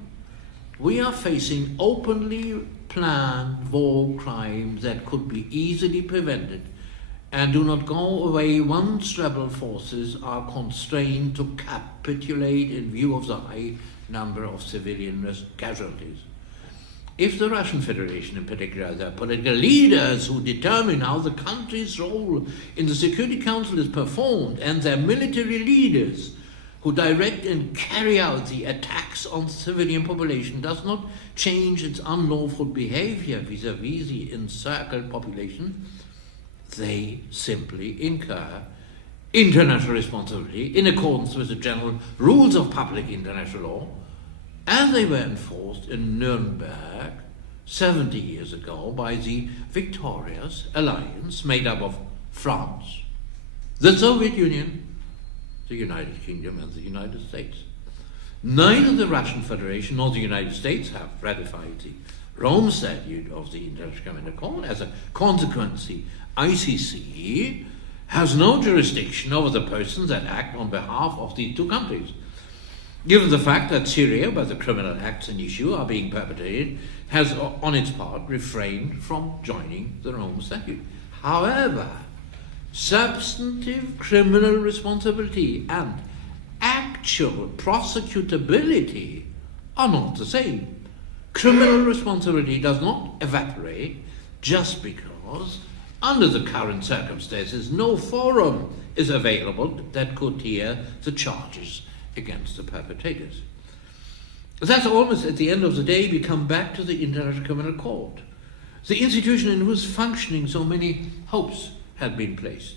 we are facing openly planned war crimes that could be easily prevented and do not go away once rebel forces are constrained to capitulate in view of the high number of civilian casualties. If the Russian Federation, in particular their political leaders who determine how the country's role in the Security Council is performed, and their military leaders who direct and carry out the attacks on the civilian population, does not change its unlawful behavior vis-à-vis the encircled population, they simply incur international responsibility in accordance with the general rules of public international law, as they were enforced in Nuremberg 70 years ago by the victorious alliance made up of France, the Soviet Union, the United Kingdom, and the United States. Neither the Russian Federation nor the United States have ratified the Rome Statute of the International Criminal Court. As a consequence, the ICC has no jurisdiction over the persons that act on behalf of these two countries. Given the fact that Syria, where the criminal acts in issue are being perpetrated, has on its part refrained from joining the Rome Statute. However, substantive criminal responsibility and actual prosecutability are not the same. Criminal responsibility does not evaporate just because, under the current circumstances, no forum is available that could hear the charges against the perpetrators. That's almost at the end of the day we come back to the International Criminal Court, the institution in whose functioning so many hopes had been placed.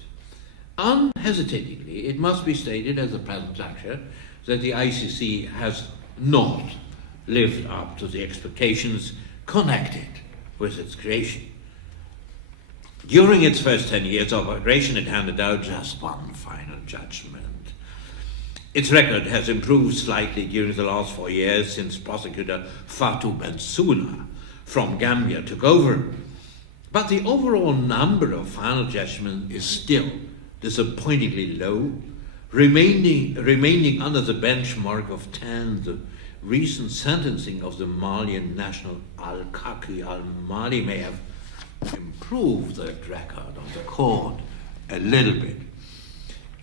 Unhesitatingly, it must be stated at the present juncture that the ICC has not lived up to the expectations connected with its creation. During its first 10 years of operation, it handed out just one final judgment. Its record has improved slightly during the last 4 years since prosecutor Fatou Bensouda from Gambia took over. But the overall number of final judgments is still disappointingly low, remaining under the benchmark of 10. The recent sentencing of the Malian national Al-Kaki al-Mali may have improved that record of the court a little bit.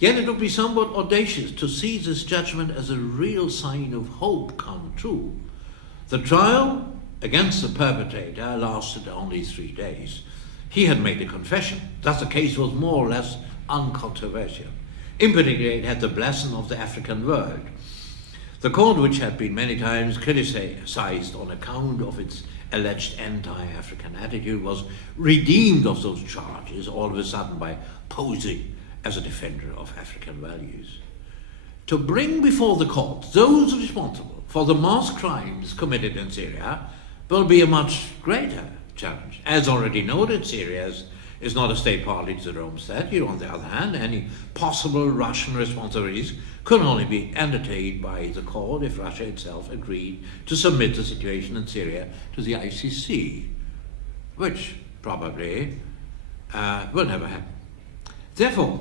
Yet it would be somewhat audacious to see this judgment as a real sign of hope come true. The trial against the perpetrator lasted only 3 days. He had made a confession, thus the case was more or less uncontroversial. In particular, it had the blessing of the African world. The court, which had been many times criticized on account of its alleged anti-African attitude, was redeemed of those charges all of a sudden by posing as a defender of African values. To bring before the court those responsible for the mass crimes committed in Syria will be a much greater challenge. As already noted, Syria is is not a state party to the Rome Statute. On the other hand, any possible Russian responsibilities could only be entertained by the court if Russia itself agreed to submit the situation in Syria to the ICC, which probably will never happen. Therefore,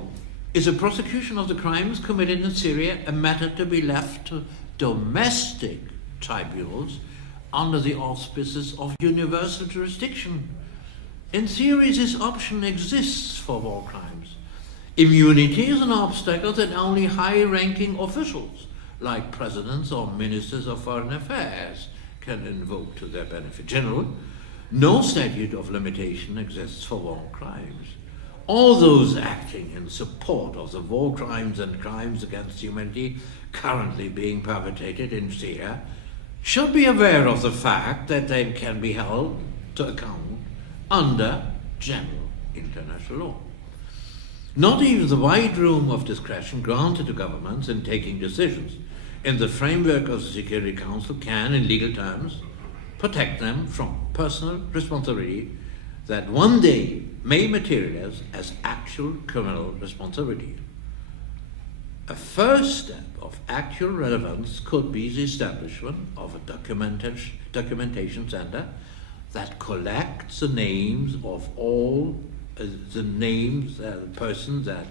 is the prosecution of the crimes committed in Syria a matter to be left to domestic tribunals under the auspices of universal jurisdiction? In theory, this option exists for war crimes. Immunity is an obstacle that only high-ranking officials, like presidents or ministers of foreign affairs, can invoke to their benefit. Generally, no statute of limitation exists for war crimes. All those acting in support of the war crimes and crimes against humanity currently being perpetrated in Syria should be aware of the fact that they can be held to account under general international law. Not even the wide room of discretion granted to governments in taking decisions in the framework of the Security Council can, in legal terms, protect them from personal responsibility that one day may materialize as actual criminal responsibility. A first step of actual relevance could be the establishment of a documentation center that collects the names of all persons that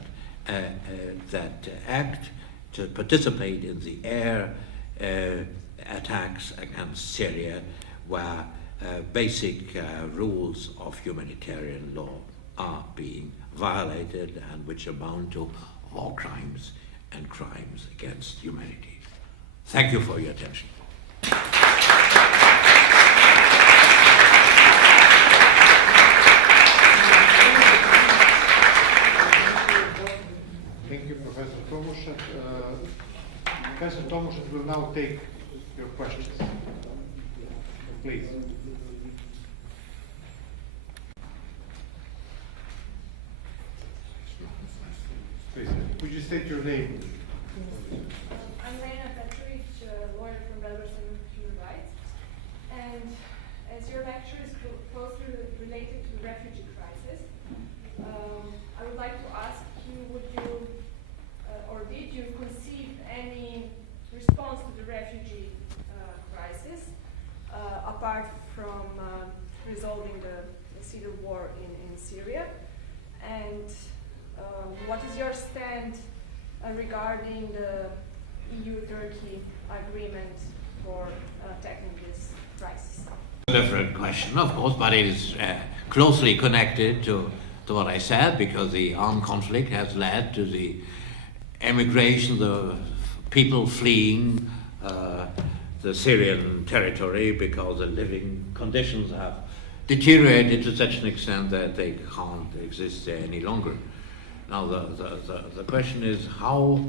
act to participate in the air attacks against Syria, where basic rules of humanitarian law are being violated and which amount to war crimes and crimes against humanity. Thank you for your attention. Thank you, Professor Tomuschat. Professor Tomuschat will now take your questions. Please. Please, could you state your name? I'm Dimitrijević, lawyer from Belgrade and Human Rights. And as your lecture is closely related to the refugee crisis, I would like to ask you, would you, or did you conceive any response to the refugee crisis, apart from resolving the civil war in Syria? And what is your stand regarding the EU-Turkey agreement for tackling this crisis? A different question, of course, but it is closely connected to what I said, because the armed conflict has led to the emigration, the people fleeing the Syrian territory because the living conditions have deteriorated to such an extent that they can't exist there any longer. Now the question is, how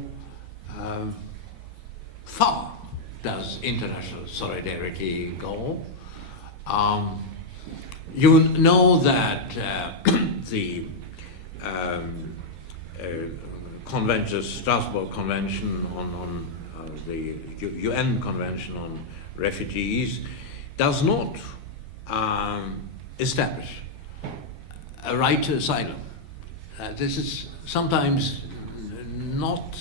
far does international solidarity go? You know that the convention, Strasbourg Convention on the UN Convention on Refugees does not establish a right to asylum. This is sometimes not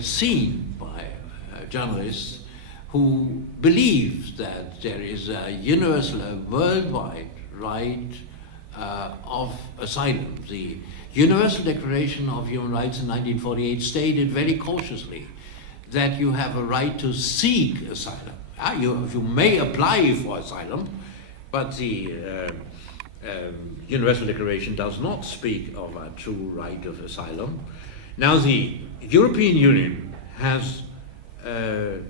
seen by journalists who believe that there is a universal, worldwide right of asylum. The Universal Declaration of Human Rights in 1948 stated very cautiously that you have a right to seek asylum. You may apply for asylum, but the Universal Declaration does not speak of a true right of asylum. Now the European Union has a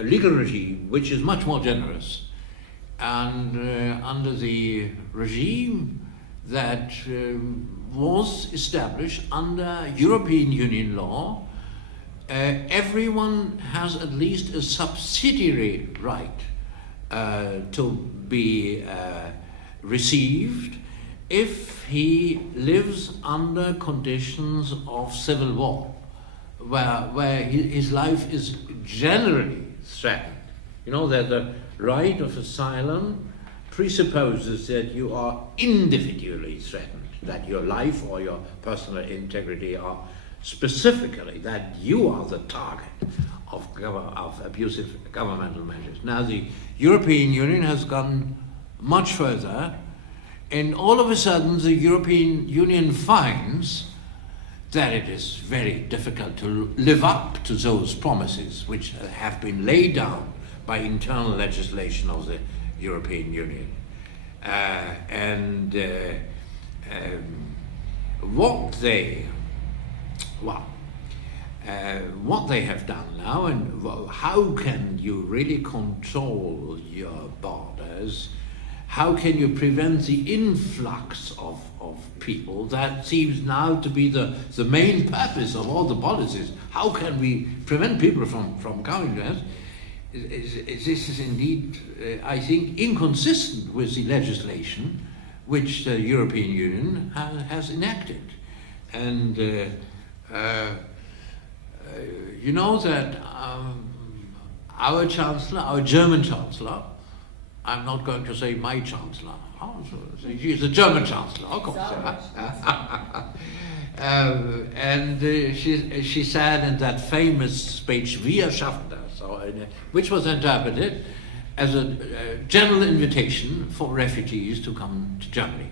legal regime which is much more generous, and under the regime that was established under European Union law, everyone has at least a subsidiary right to be received if he lives under conditions of civil war, where his life is generally threatened. You know that the right of asylum presupposes that you are individually threatened, that your life or your personal integrity are specifically, that you are the target of abusive governmental measures. Now the European Union has gone much further, and all of a sudden the European Union finds that it is very difficult to live up to those promises which have been laid down by internal legislation of the European Union. What they have done now, and how can you really control your borders? How can you prevent the influx of people? That seems now to be the main purpose of all the policies. How can we prevent people from coming to us? This is indeed, I think, inconsistent with the legislation which the European Union has enacted. And you know that our Chancellor, our German Chancellor, I'm not going to say my Chancellor, she's the German Chancellor, of course. She said in that famous speech, "Wir schaffen das," which was interpreted as a general invitation for refugees to come to Germany.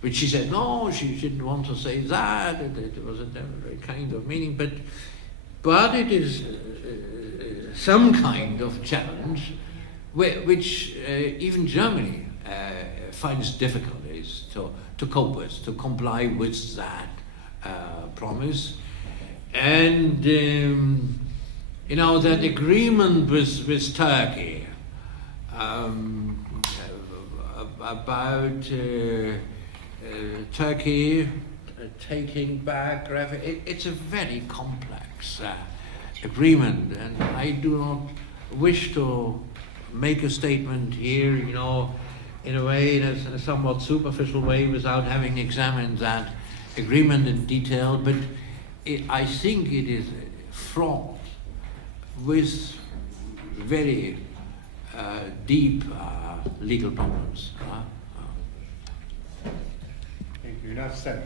Which she said, no, she didn't want to say that, it was a very kind of meaning, but it is some kind of challenge which even Germany finds difficulties to cope with, to comply with that promise. And you know, that agreement with Turkey about Turkey taking back refugees, it's a very complex agreement, and I do not wish to make a statement here, you know, in a way, in a somewhat superficial way, without having examined that agreement in detail, but I think it is fraught with very deep legal problems. Thank you. Enough said.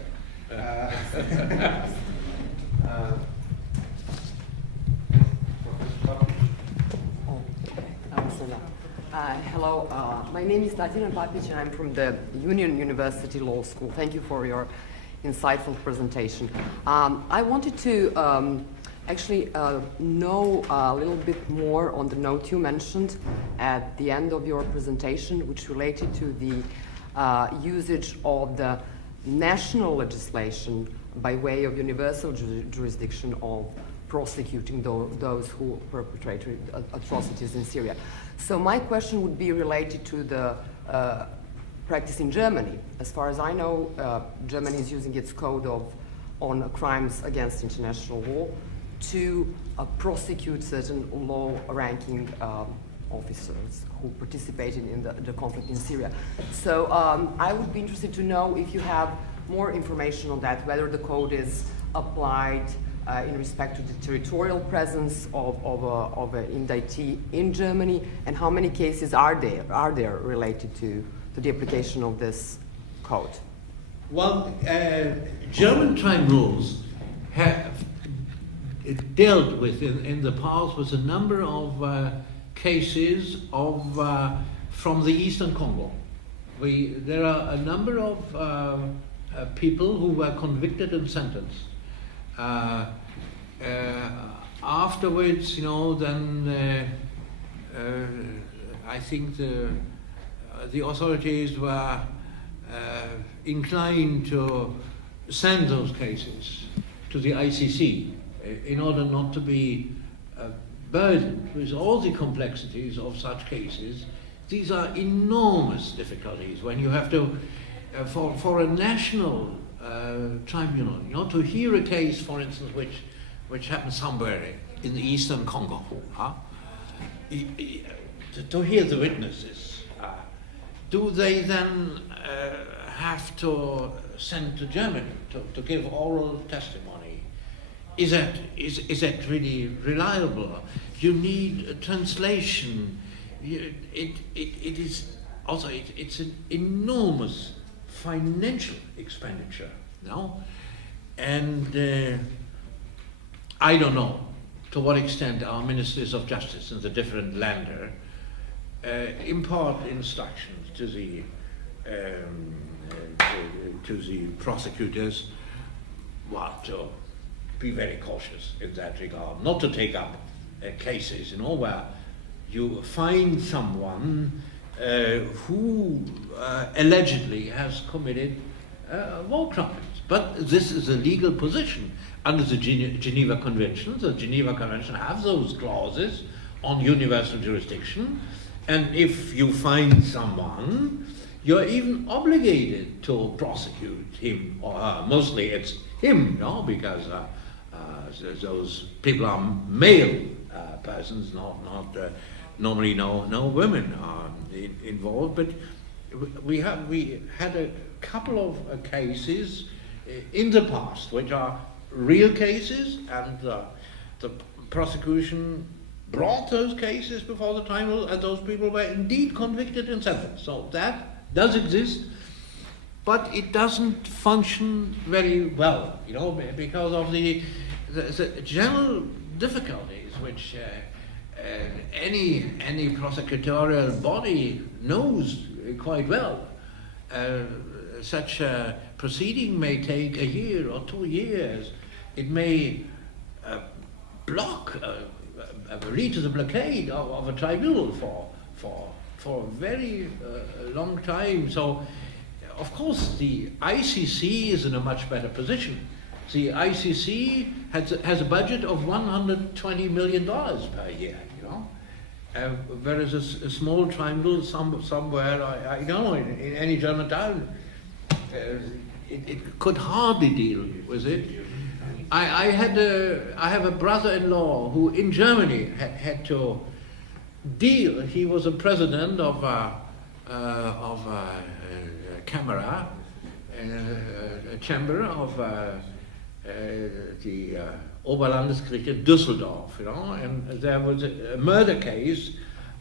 Hello, my name is Tatiana Papić and I'm from the Union University Law School. Thank you for your insightful presentation. I wanted to actually know a little bit more on the note you mentioned at the end of your presentation, which related to the usage of the national legislation by way of universal jurisdiction of prosecuting those who perpetrated atrocities in Syria. So my question would be related to the practice in Germany. As far as I know, Germany is using its code on crimes against international law to prosecute certain low-ranking officers who participated in the conflict in Syria. So I would be interested to know if you have more information on that, whether the code is applied in respect to the territorial presence of an indictee in Germany, and how many cases are there related to the application of this code? Well, German tribunals have dealt with in the past with a number of cases from the Eastern Congo. There are a number of people who were convicted and sentenced. Afterwards, you know, then I think the authorities were inclined to send those cases to the ICC in order not to be burdened with all the complexities of such cases. These are enormous difficulties when you have to, for a national tribunal, you know, to hear a case, for instance, which happened somewhere in the Eastern Congo, to hear the witnesses. Do they then have to send to Germany to give oral testimony? Is that really reliable? You need a translation. It is also it's an enormous financial expenditure, no? And I don't know to what extent our ministers of justice in the different länder impart instructions to the prosecutors, well, to be very cautious in that regard, not to take up cases, where you find someone who allegedly has committed war crimes. But this is a legal position. Under the Geneva Convention, the Geneva Convention have those clauses on universal jurisdiction, and if you find someone, you're even obligated to prosecute him or her. Mostly it's him, because those people are male persons, not normally no women are involved. But we had a couple of cases in the past which are real cases, and the prosecution brought those cases before the tribunal, and those people were indeed convicted and sentenced. So that does exist, but it doesn't function very well, because of the general difficulties which any prosecutorial body knows quite well. Such a proceeding may take a year or 2 years. It may lead to the blockade of a tribunal for a very long time. So, of course, the ICC is in a much better position. The ICC has a budget of $120 million per year, whereas a small tribunal somewhere, I don't know, in any German town, it could hardly deal with it. I have a brother-in-law who in Germany had to deal. He was a president of a camera, a chamber of the Oberlandesgericht in Düsseldorf, and there was a murder case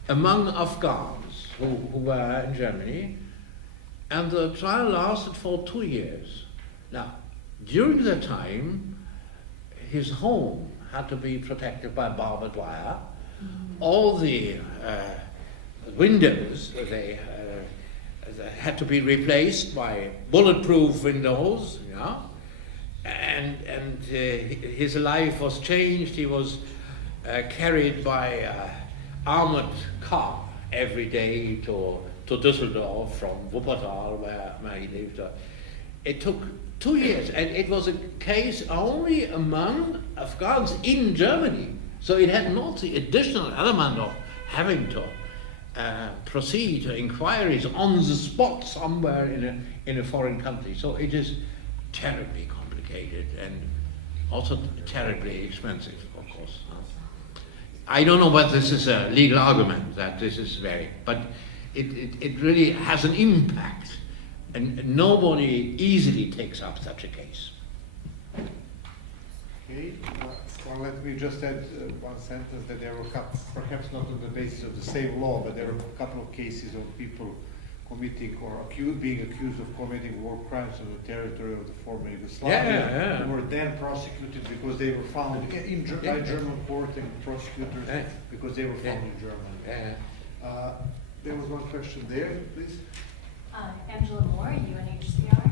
among Afghans who were in Germany, and the trial lasted for 2 years. Now, during that time, his home had to be protected by barbed wire. All the windows, they had to be replaced by bulletproof windows, and his life was changed. He was carried by armored car every day to Düsseldorf from Wuppertal, where he lived. It took 2 years, and it was a case only among Afghans in Germany. So it had not the additional element of having to proceed to inquiries on the spot somewhere in a foreign country. So it is terribly complicated and also terribly expensive, of course. I don't know whether this is a legal argument that this is but it really has an impact, and nobody easily takes up such a case. Okay, well, let me just add one sentence that there were perhaps not on the basis of the same law, but there were a couple of cases of people committing or being accused of committing war crimes on the territory of the former Yugoslavia, who were then prosecuted because they were found by German court and prosecutors because they were found in Germany. There was one question there, please. Angela Moore, UNHCR.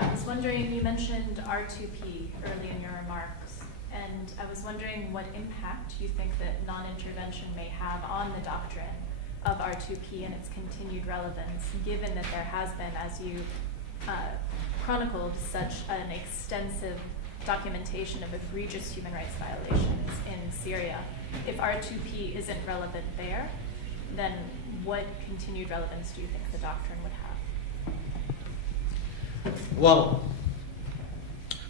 I was wondering, you mentioned R2P early in your remarks, and I was wondering what impact you think that non-intervention may have on the doctrine of R2P and its continued relevance, given that there has been, as you chronicled, such an extensive documentation of egregious human rights violations in Syria. If R2P isn't relevant there, then what continued relevance do you think the doctrine would have? Well,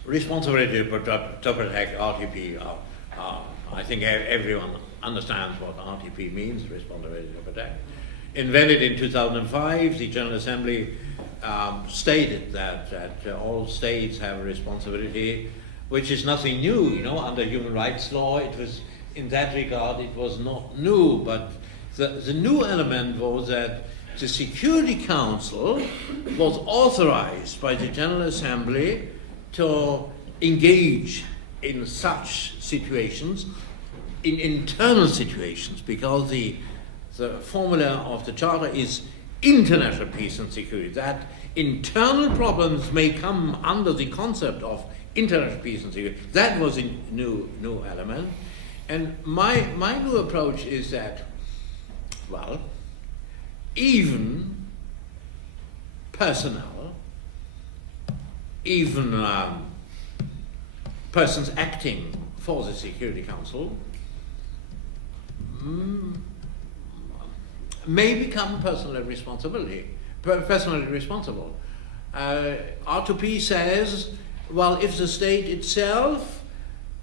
responsibility to protect RTP, I think everyone understands what RTP means, responsibility to protect. Invented in 2005, the General Assembly stated that all states have a responsibility, which is nothing new. Under human rights law, it was, in that regard, it was not new, but the new element was that the Security Council was authorized by the General Assembly to engage in such situations, in internal situations, because the formula of the Charter is international peace and security. That internal problems may come under the concept of international peace and security. That was a new element. And my new approach is that, well, even personnel, even persons acting for the Security Council may become personally responsible. R2P says, well, if the state itself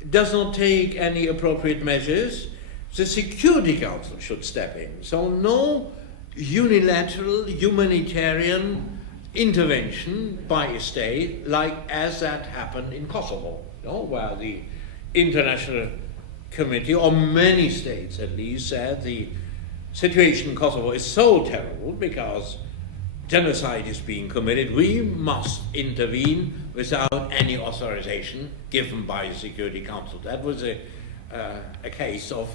does not take any appropriate measures, the Security Council should step in. So no unilateral humanitarian intervention by a state, like as that happened in Kosovo, where the International Committee, or many states at least, said the situation in Kosovo is so terrible because genocide is being committed, we must intervene without any authorization given by the Security Council. That was a case of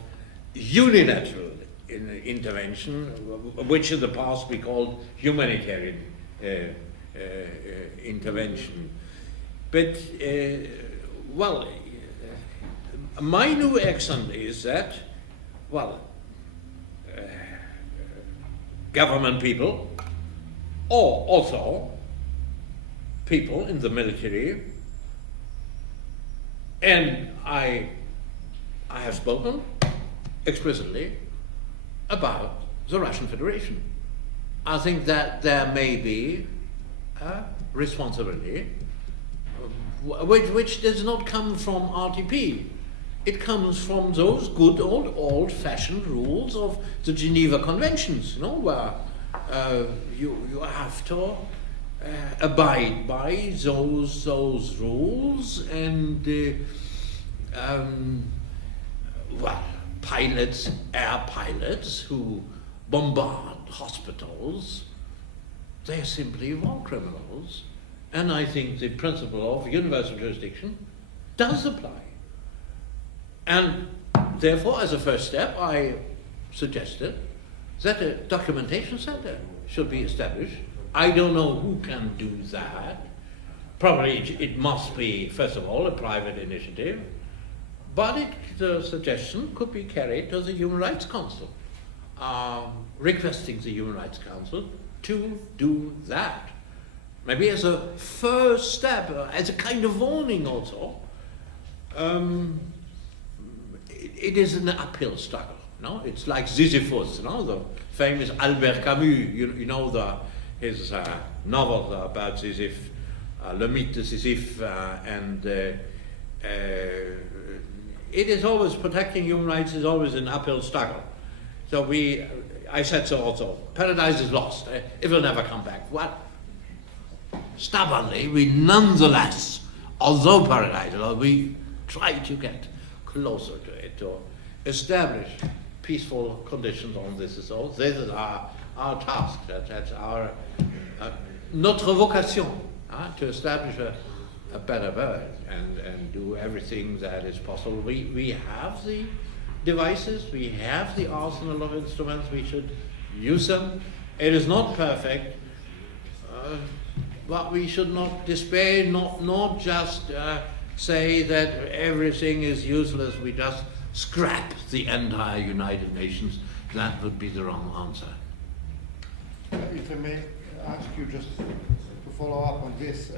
unilateral intervention, which in the past we called humanitarian intervention. But, well, my new accent is that, well, government people, or also people in the military, and I have spoken explicitly about the Russian Federation. I think that there may be a responsibility which does not come from RTP. It comes from those good old-fashioned rules of the Geneva Conventions, where you have to abide by those rules, and well, air pilots who bombard hospitals, they're simply war criminals. And I think the principle of universal jurisdiction does apply. And therefore, as a first step, I suggested that a documentation center should be established. I don't know who can do that. Probably it must be, first of all, a private initiative, but the suggestion could be carried to the Human Rights Council, requesting the Human Rights Council to do that. Maybe as a first step, as a kind of warning also. It is an uphill struggle. It's like Sisyphus, the famous Albert Camus, his novel about Sisyphus, Le Mythe de Sisyphe, and it is always, protecting human rights is always an uphill struggle. So I said so also, paradise is lost, it will never come back. Well, stubbornly, we nonetheless, although paradise, we try to get closer to it, to establish peaceful conditions on this. So this is our task, that's our, notre vocation, to establish a better world and do everything that is possible. We have the devices, we have the arsenal of instruments, we should use them. It is not perfect, but we should not despair, not just say that everything is useless, we just scrap the entire United Nations. That would be the wrong answer. If I may ask you just to follow up on this,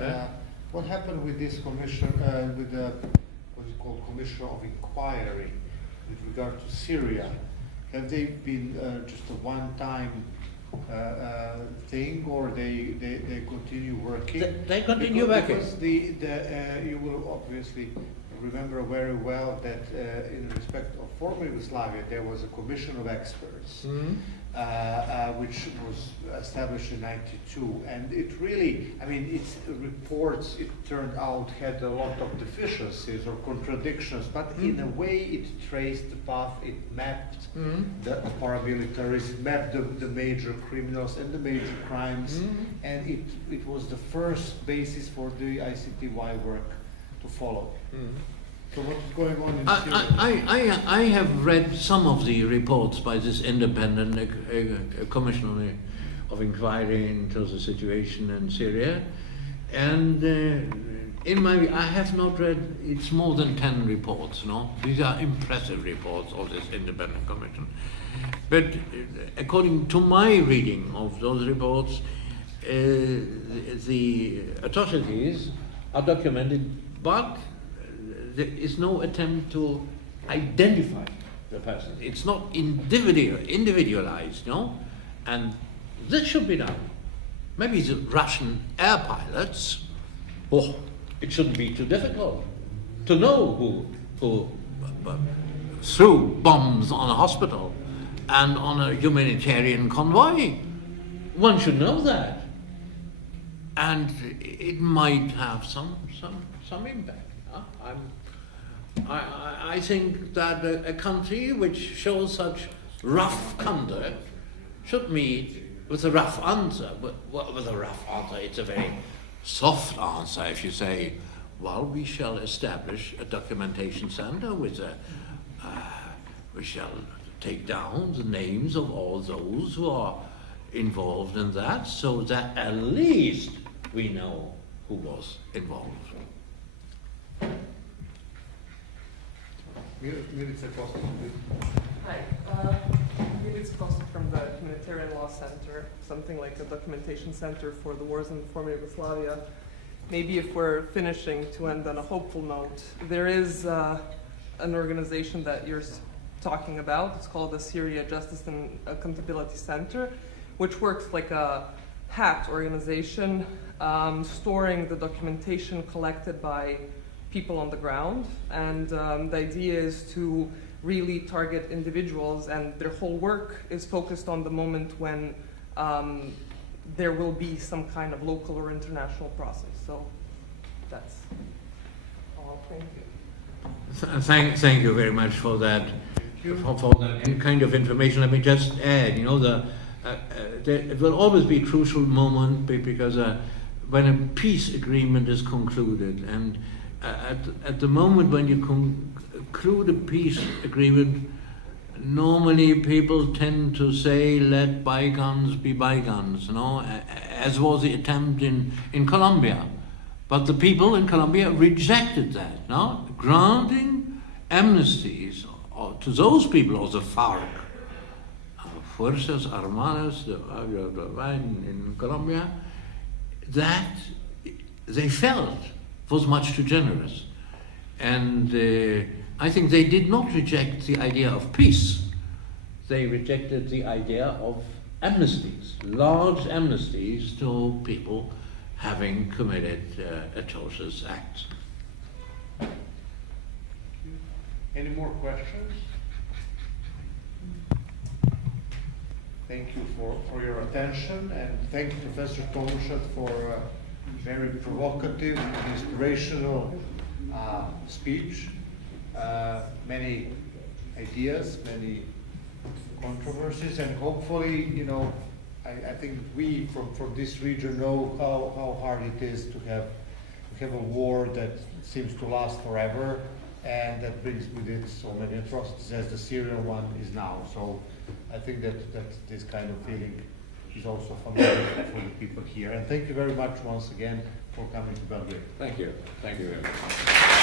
what happened with this commission, with the, what is called Commission of Inquiry with regard to Syria? Have they been just a one-time thing, or they continue working? They continue working. Because you will obviously remember very well that in respect of former Yugoslavia, there was a commission of experts. which was established in '92, and it really, I mean, its reports, it turned out, had a lot of deficiencies or contradictions, but in a way it traced the path, it mapped the paramilitaries, it mapped the major criminals and the major crimes, and it was the first basis for the ICTY work to follow. So what is going on in Syria? I have read some of the reports by this independent commission of inquiry into the situation in Syria, and in my view, I have not read, it's more than 10 reports, no? These are impressive reports of this independent commission. But according to my reading of those reports, the atrocities are documented, but there is no attempt to identify the person. It's not individualized, no? And this should be done. Maybe the Russian air pilots, it shouldn't be too difficult to know who threw bombs on a hospital and on a humanitarian convoy. One should know that. And it might have some impact. I think that a country which shows such rough conduct should meet with a rough answer. With a rough answer, it's a very soft answer if you say, well, we shall establish a documentation center with we shall take down the names of all those who are involved in that, so that at least we know who was involved. Hi, Dimitrijević from the Humanitarian Law Center, something like a documentation center for the wars in the former Yugoslavia. Maybe if we're finishing, to end on a hopeful note, there is an organization that you're talking about. It's called the Syria Justice and Accountability Center, which works like a hat organization, storing the documentation collected by people on the ground, and the idea is to really target individuals, and their whole work is focused on the moment when there will be some kind of local or international process. So that's all. Thank you. Thank you very much for that. For that kind of information. Let me just add, you know, it will always be a crucial moment because when a peace agreement is concluded, and at the moment when you conclude a peace agreement, normally people tend to say, let bygones be bygones, you know, as was the attempt in Colombia. But the people in Colombia rejected that, no? Granting amnesties to those people of the FARC, Fuerzas Armadas in Colombia, that they felt was much too generous. And I think they did not reject the idea of peace. They rejected the idea of amnesties, large amnesties to people having committed atrocious acts. Any more questions? Thank you for your attention, and thank you, Professor Tomuschat, for a very provocative, inspirational speech. Many ideas, many controversies, and hopefully, you know, I think we from this region know how hard it is to have a war that seems to last forever, and that brings with it so many atrocities as the Syrian one is now. So I think that this kind of feeling is also familiar for the people here. And thank you very much once again for coming to Belgrade. Thank you very much.